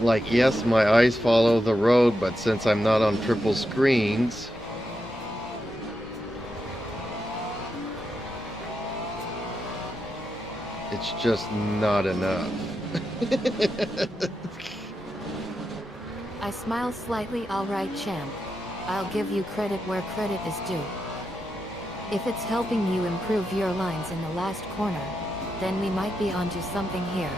Like, yes, my eyes follow the road, but since I'm not on triple screens, it's just not enough. I smile slightly. Alright, champ. I'll give you credit where credit is due. If it's helping you improve your lines in the last corner, then we might be onto something here.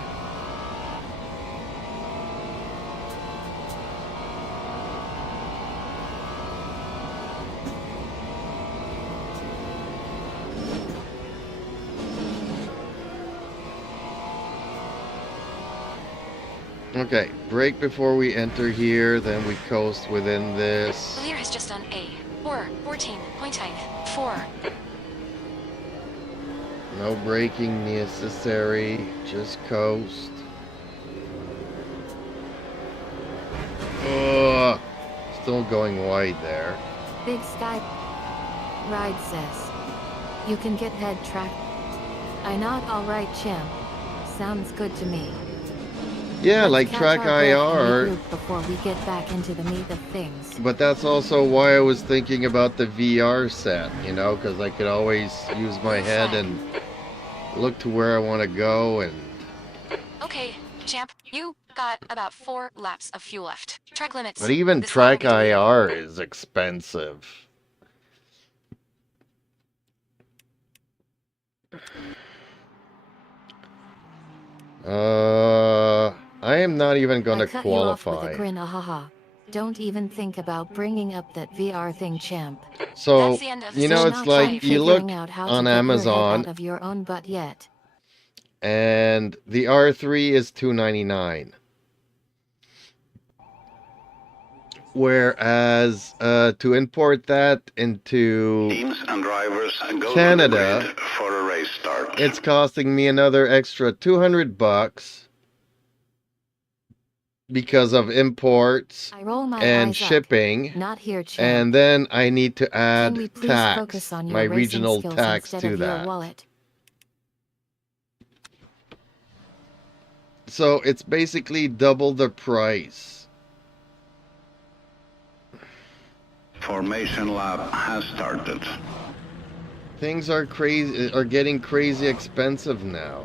Okay, brake before we enter here, then we coast within this. Lear has just done A. 14.4. No braking necessary, just coast. Ugh, still going wide there. Big Sky Ride says, you can get head track. I nod. Alright, champ. Sounds good to me. Yeah, Let's like catch track our breath and IR, regroup before we get back into the meat of things. but that's also why I was thinking about the VR set, you know, because I could always use my head and look to where I want to go. And Okay, champ, you got about 4 laps of fuel left. Track limits. but even This lap will track be deleted. IR is expensive. I am not even I gonna cut you off with qualify. a grin. Ahaha. Don't even think about bringing up that VR thing, champ. So, That's the end of the you know, You're session. it's not done like you look figuring out how on to get your head Amazon out of your own butt yet. and the R3 is $299. Whereas to import that into Teams and drivers go Canada, to the grid for a race start. it's costing me another extra $200 because of imports I roll my and eyes up. shipping. Not here, champ. And then I need to Can we add please tax, focus on your my racing regional skills tax instead to of your that. wallet? So it's basically double the price. Formation lap has started. Things are getting crazy expensive now.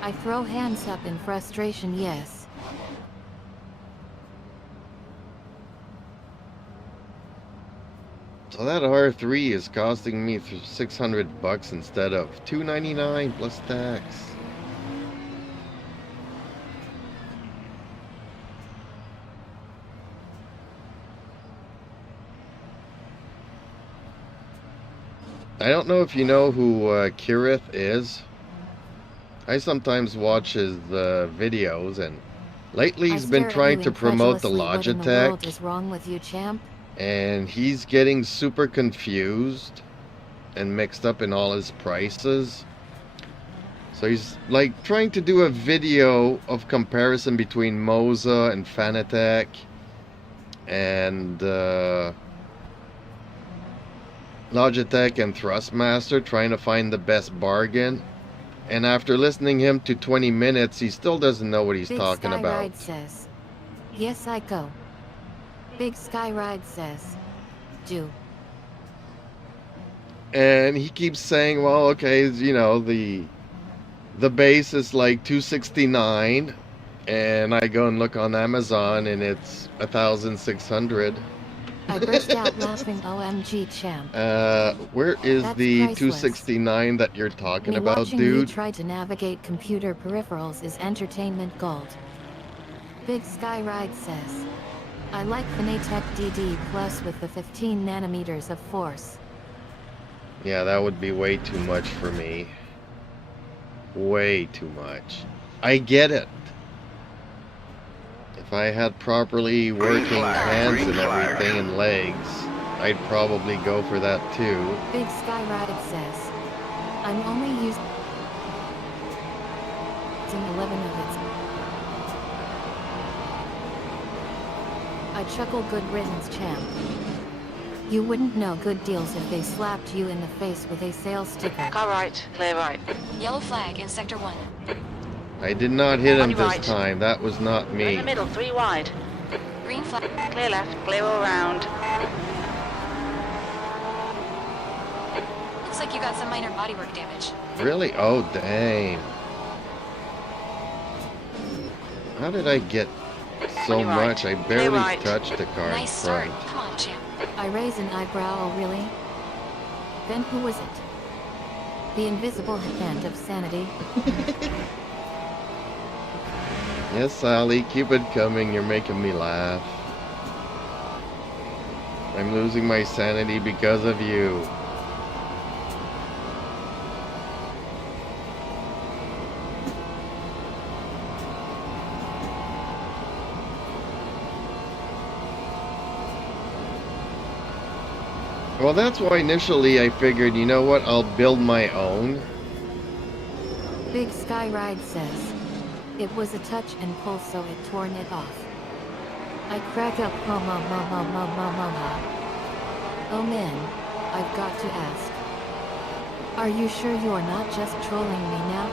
I throw hands up in frustration, yes. So that R3 is costing me $600 instead of $299 plus tax. I don't know if you know who Kirith is. I sometimes watch his videos, and lately he's been trying to promote the What in the world Logitech, is wrong with you, champ? and he's getting super confused and mixed up in all his prices. So he's like trying to do a video of comparison between Moza and Fanatec and Logitech and Thrustmaster, trying to find the best bargain. And after listening him to 20 minutes, he still doesn't know what he's Big talking Sky about. Ride says, yes, I go. Big Sky Ride says, do. And he keeps saying, well, okay, you know, the base is like $269, and I go and look on Amazon and it's $1,600. I burst out laughing, OMG, champ. Where is That's the priceless. $269 that you're talking Me about, watching you dude? try to navigate computer peripherals is entertainment gold. Big Sky Ride says, I like Fanatec DD Plus with the 15 nanometers of force. Yeah, that would be way too much for me. Way too much. I get it. If I had properly working hands and everything and legs, I'd probably go for that too. Big Sky Ride says, I'm only using 11 of its. I chuckle, good riddance, champ. You wouldn't know good deals if they slapped you in the face with a sales sticker. Car right, clear right. Yellow flag in Sector 1. I did not hit him On your this right. time. That was not You're in me. the middle, 3 wide. Green flag. Clear left, clear all round. Looks like you got some minor bodywork damage. Really? Oh, dang. How did I get so On your right. much? I Clear barely right. touched the car in Nice start. front. Come on, champ. I raise an eyebrow, oh really? Then who was it? The invisible hand of sanity. Yes, Sally, keep it coming. You're making me laugh. I'm losing my sanity because of you. Well, that's why initially I figured, you know what, I'll build my own. Big Sky Ride says, it was a touch and pull, so it torn it off. I crack up, oh man, I've got to ask. Are you sure you're not just trolling me now?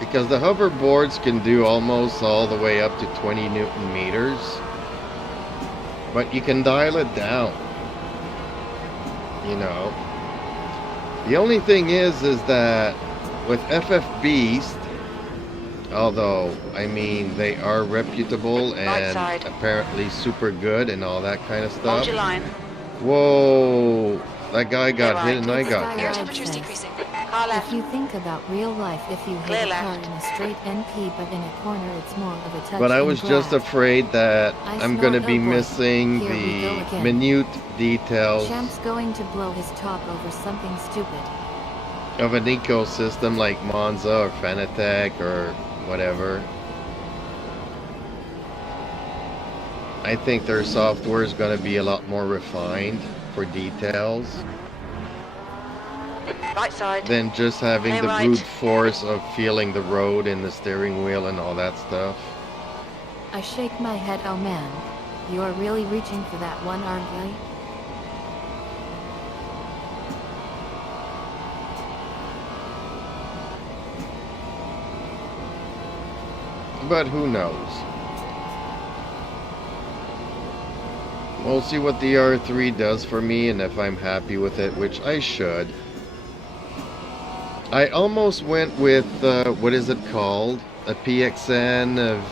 Because the hoverboards can do almost all the way up to 20 Newton meters. But you can dial it down. You know. The only thing is that with FF Beast, although, I mean, they are reputable Right and side. apparently super good and all that kind of Hold stuff. your line. Whoa! That guy got hit and I got Air hit. temperature's decreasing. Car If left. you think about real life, if you Clear hit a car left. in a straight NP but in a corner, it's more of a touch. But I and was just grab. afraid that I I'm gonna snort, be oh boy. missing Here we go the again. minute details Champ's going to blow his top over something stupid. of an ecosystem like Monza or Fanatec or whatever. I think their software is going to be a lot more refined for details Right side. than just having Clear the right. brute force of feeling the road and the steering wheel and all that stuff. I shake my head, oh man. You are really reaching for that one, aren't you? But who knows? We'll see what the R3 does for me and if I'm happy with it, which I should. I almost went with, what is it called? A PXN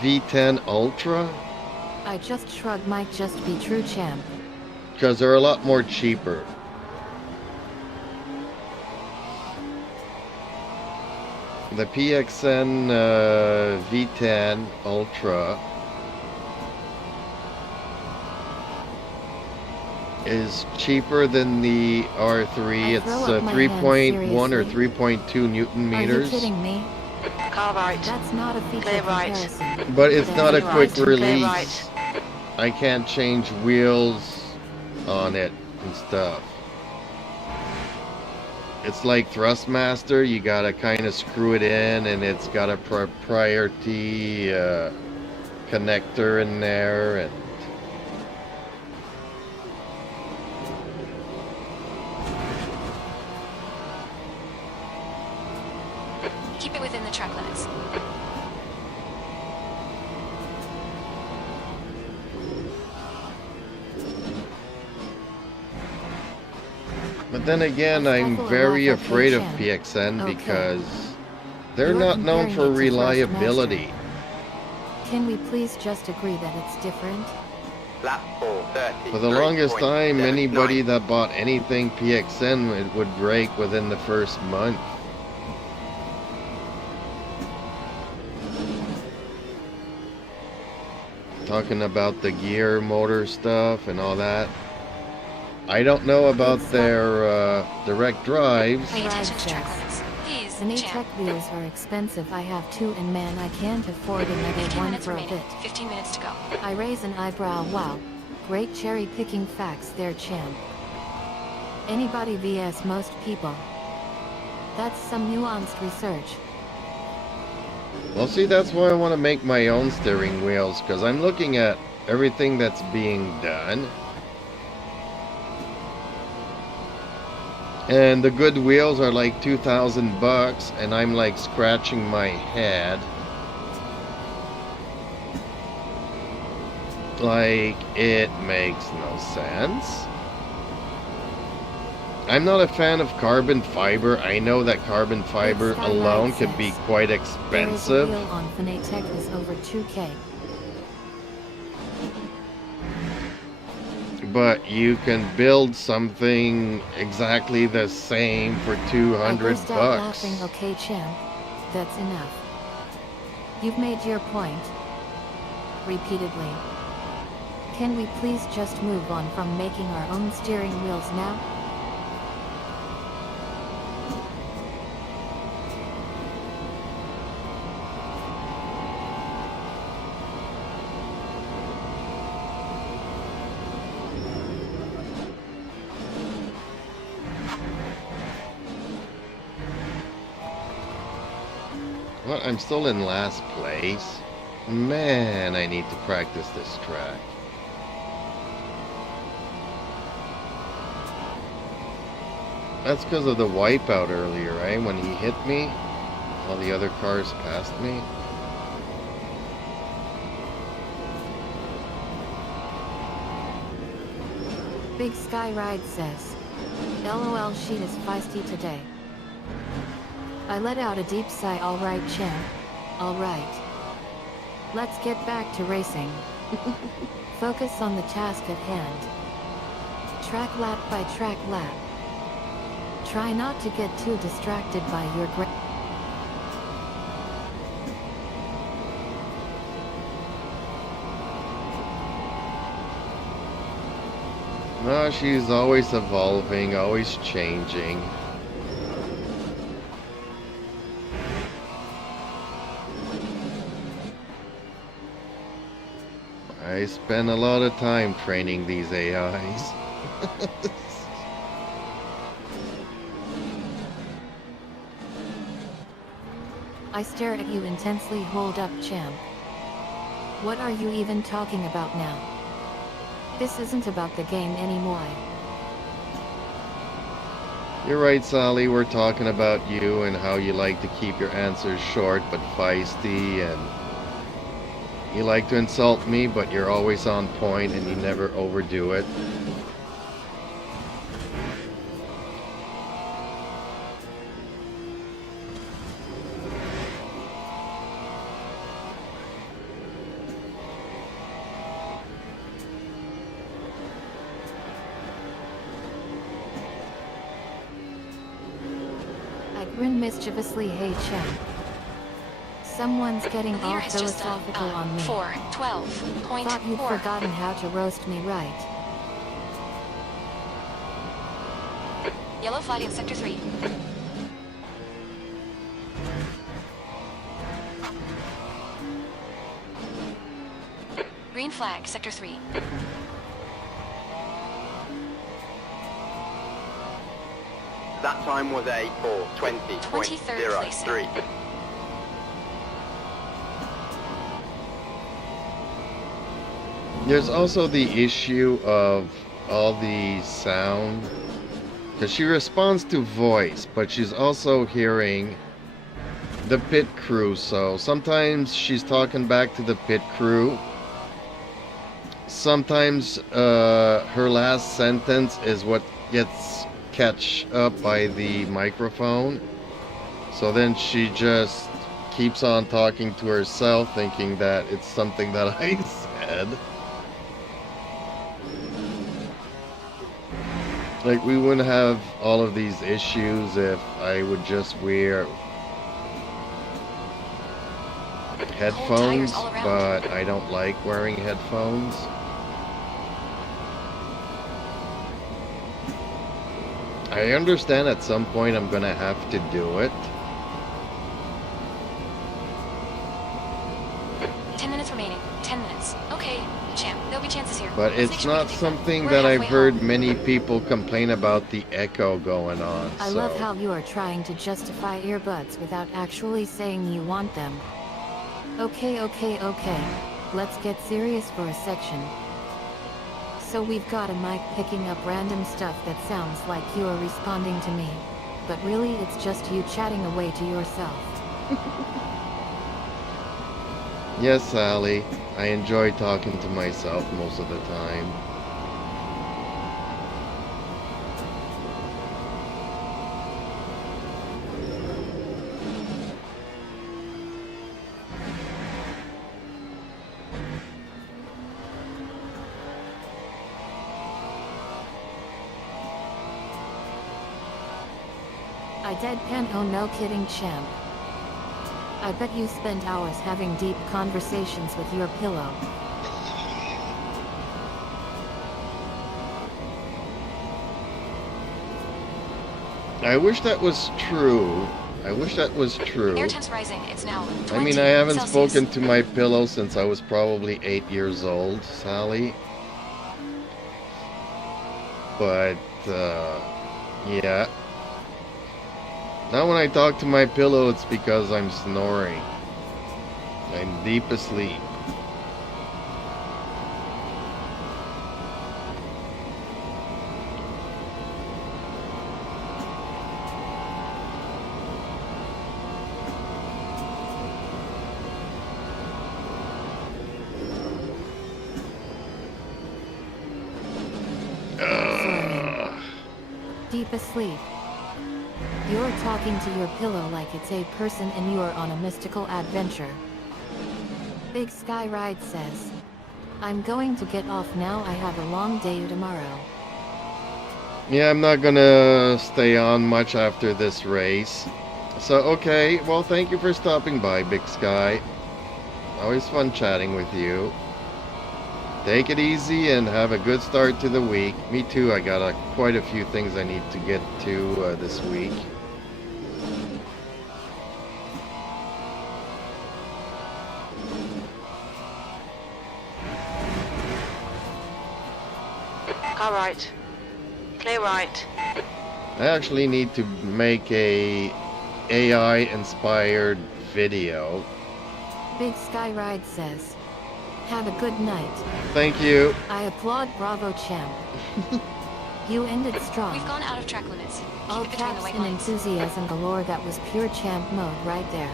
V10 Ultra? I just shrug, might just be true, champ. Because they're a lot more cheaper. The PXN V10 Ultra is cheaper than the R3. It's throw up my 3.1 or hand, 3.2 Newton Are you meters. kidding me? Car right. That's not a feature Clear right. comparison. But it's That's not a Clear quick right, clear release. right. I can't change wheels on it and stuff. It's like Thrustmaster, you gotta kind of screw it in, and it's got a proprietary connector in there, and Keep it within the track limits. but then again, Let's I'm shuffle very off, okay, afraid of champ. PXN Okay. because they're You're not known comparing for it to reliability. Can we please just agree that it's different? Lap 4:30. For the longest time, anybody that bought anything PXN would break within the first month. Talking about the gear motor stuff and all that. I don't know about their direct drives. Pay Alright, attention to track Jess. limits. Please, The champ. tech wheels are expensive. I have two, and man, I can't afford another 15 one minutes for a remaining. bit. 15 minutes to go. I raise an eyebrow. Wow, great cherry picking facts there, champ. Anybody vs most people. That's some nuanced research. Well, see, that's why I want to make my own steering wheels, because I'm looking at everything that's being done. And the good wheels are like $2,000, and I'm like scratching my head. Like, it makes no sense. I'm not a fan of carbon fiber. I know that carbon fiber Skyline alone could be says quite There is a expensive. wheel on Fanatec is over 2K. But you can build something exactly the same for I 200 burst out bucks. laughing. Okay, champ. That's enough. You've made your point. Repeatedly. Can we please just move on from making our own steering wheels now? What? I'm still in last place? Man, I need to practice this track. That's because of the wipeout earlier, right? When he hit me, all the other cars passed me. Big Sky Ride says, LOL, sheet is feisty today. I let out a deep sigh. Alright, champ. Alright. Let's get back to racing. Focus on the task at hand. Track lap by track lap. Try not to get too distracted by your No, she's always evolving, always changing. I spend a lot of time training these AIs. I stare at you intensely. Hold up, champ. What are you even talking about now? This isn't about the game anymore. You're right, Sally, we're talking about you and how you like to keep your answers short but feisty, and you like to insult me, but you're always on point and you never overdo it. I grin mischievously. Hey, champ. Someone's getting The all leader has just philosophical on me. 412.4. Thought you'd forgotten how to roast me, right? Yellow flag in sector 3. Green flag, sector 3. That time was a 23rd place. 4:20.03. There's also the issue of all the sound, because she responds to voice, but she's also hearing the pit crew, so sometimes she's talking back to the pit crew. Sometimes her last sentence is what gets catch up by the microphone, so then she just keeps on talking to herself, thinking that it's something that I said. Like, we wouldn't have all of these issues if I would just wear headphones, all around. but I don't like wearing headphones. I understand at some point I'm gonna have to do it. 10 minutes remaining. 10 minutes. Okay, champ. There'll be chances here. But Let's make it's sure we not can do that. something We're that I've halfway heard home. many people complain about the echo going on. I so. love how you are trying to justify earbuds without actually saying you want them. Okay. Let's get serious for a section. So we've got a mic picking up random stuff that sounds like you are responding to me. But really it's just you chatting away to yourself. Yes, Sally. I enjoy talking to myself most of the time. I deadpan. Oh no kidding, champ. I bet you spend hours having deep conversations with your pillow. I wish that was true. I wish that was true. Air temps rising. It's now 20 I mean, I haven't Celsius. spoken to my pillow since I was probably 8 years old, Sally. But, yeah. Now when I talk to my pillow, it's because I'm snoring. I'm deep asleep. Deep asleep. You're talking to your pillow like it's a person and you are on a mystical adventure. Big Sky Ride says, I'm going to get off now. I have a long day tomorrow. Yeah, I'm not gonna stay on much after this race. So, okay, well, thank you for stopping by, Big Sky. Always fun chatting with you. Take it easy and have a good start to the week. Me too, I got quite a few things I need to get to this week. Car right. Clear right. I actually need to make a AI-inspired video. Big Sky Ride says, have a good night. Thank you. I applaud Bravo Champ. You ended strong. We've gone out of track limits. All Keep it between the caps white and lines. enthusiasm galore. That was pure champ mode right there.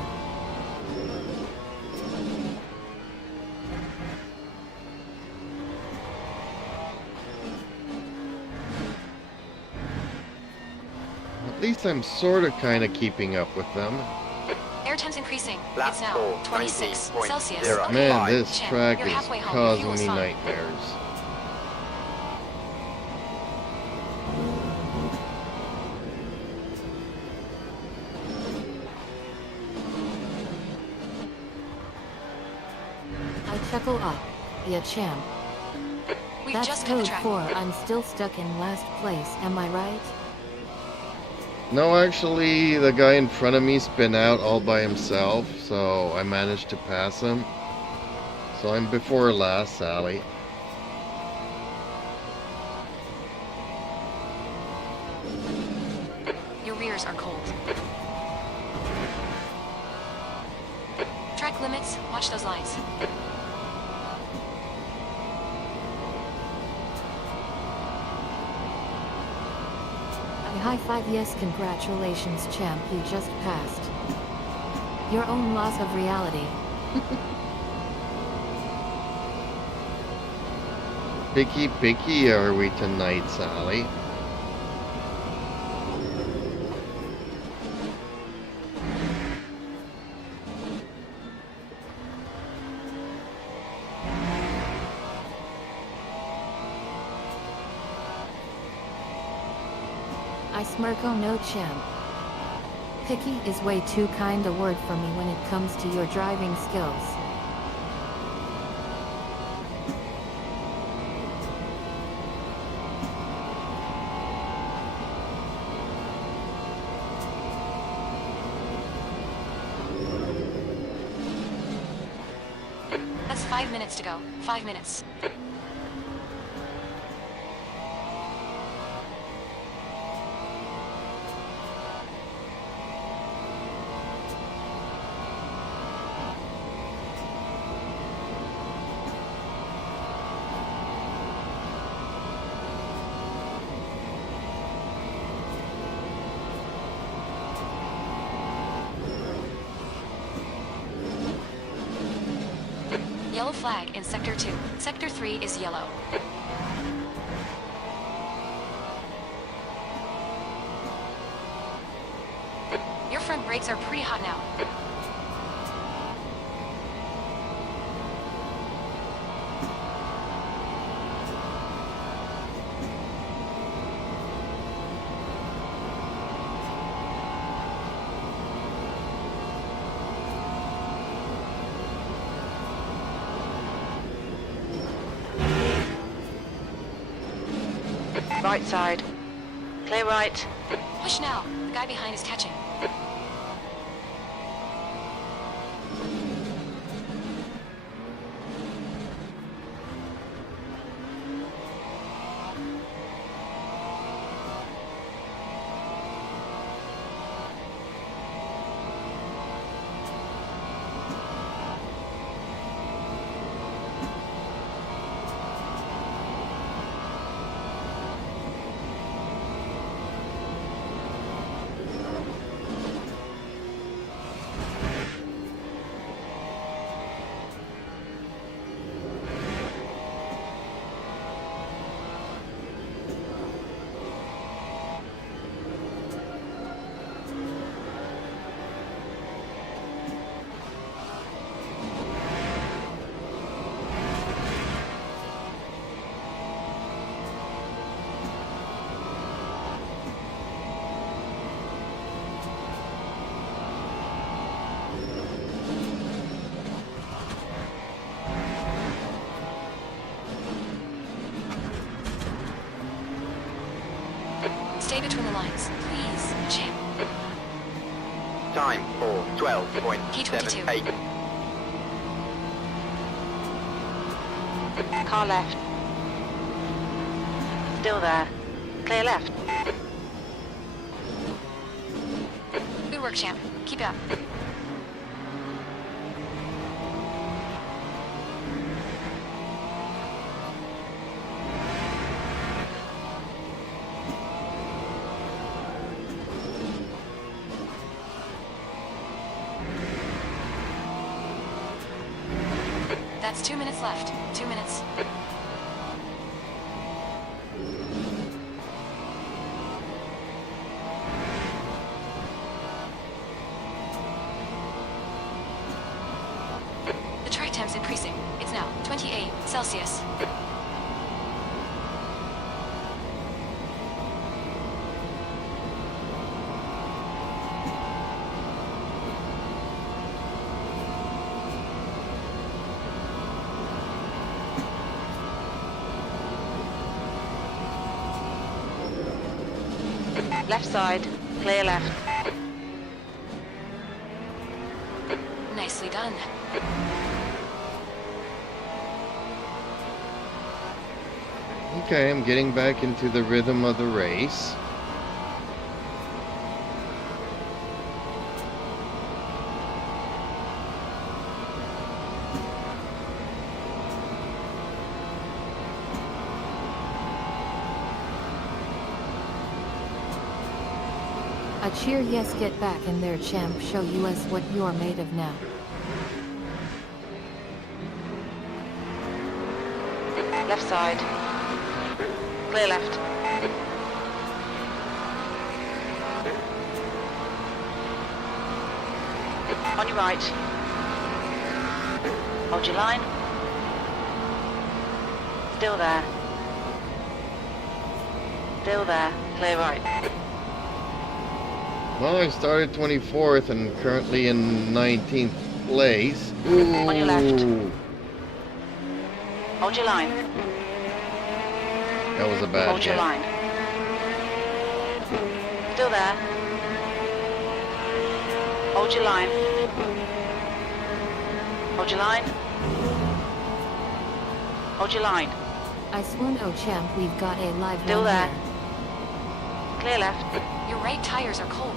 At least I'm sort of kind of keeping up with them. Air temp's increasing. Lap It's now 4, 26 Celsius. 20.0. Okay. Man, this Champ, track you're is halfway home. causing Fuel's me fine. nightmares. I chuckle up. Yeah, champ. We've That's just cut the code track. 4. I'm still stuck in last place, am I right? No, actually, the guy in front of me spin out all by himself, so I managed to pass him. So I'm before last, Sally. Your rears are cold. Track limits. Watch those lines. I high five. Yes, congratulations, champ. You just passed your own loss of reality. Picky are we tonight, Sally? I smirk. Oh no, champ. Picky is way too kind a word for me when it comes to your driving skills. That's 5 minutes to go. 5 minutes. Yellow flag in Sector 2. Sector 3 is yellow. Your front brakes are pretty hot now. Right side. Clear right. Push now. The guy behind is catching. Stay between the lines, please, champ. Time for 12.78. Car left. Still there. Clear left. Good work, champ. Keep it up. That's 2 minutes left. 2 minutes. The track time's increasing. It's now 28 Celsius. Left side. Clear left. Nicely done. Okay, I'm getting back into the rhythm of the race. A cheer, yes, get back in there, champ. Show us what you're made of now. Left side. Clear left. On your right. Hold your line. Still there. Still there. Clear right. Well, I started 24th and currently in 19th place. Ooh. On your left. Hold your line. That was a bad Hold your hit. line. Still there. Hold your line. Hold your line. Hold your line. I swoon, oh champ, we've got a live Still one there. here. Clear left. Your right tires are cold.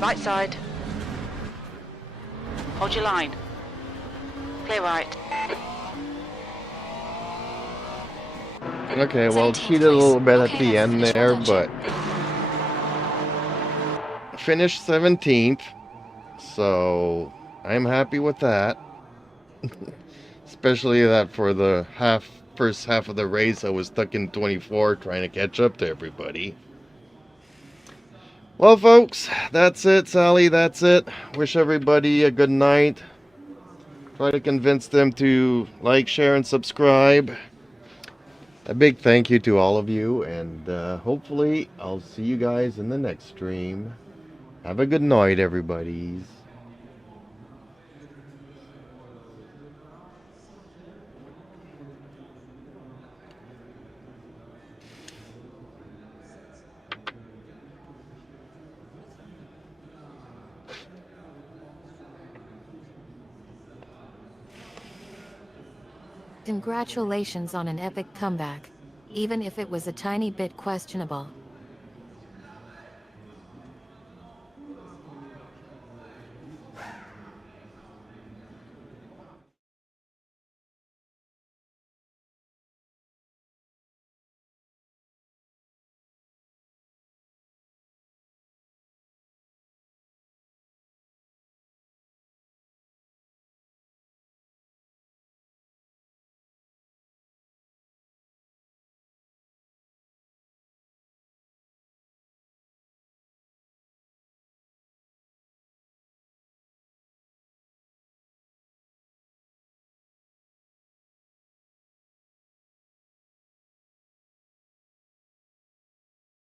Right side. Hold your line. Clear right. Okay, well, 17th cheated a little bit at place. the Okay, end finish. there, Well done, but finished 17th, so I'm happy with that. Especially that for the first half of the race, I was stuck in 24 trying to catch up to everybody. Well, folks, that's it, Sally, that's it. Wish everybody a good night. Try to convince them to like, share, and subscribe. A big thank you to all of you, and hopefully I'll see you guys in the next stream. Have a good night, everybody's. Congratulations on an epic comeback, even if it was a tiny bit questionable.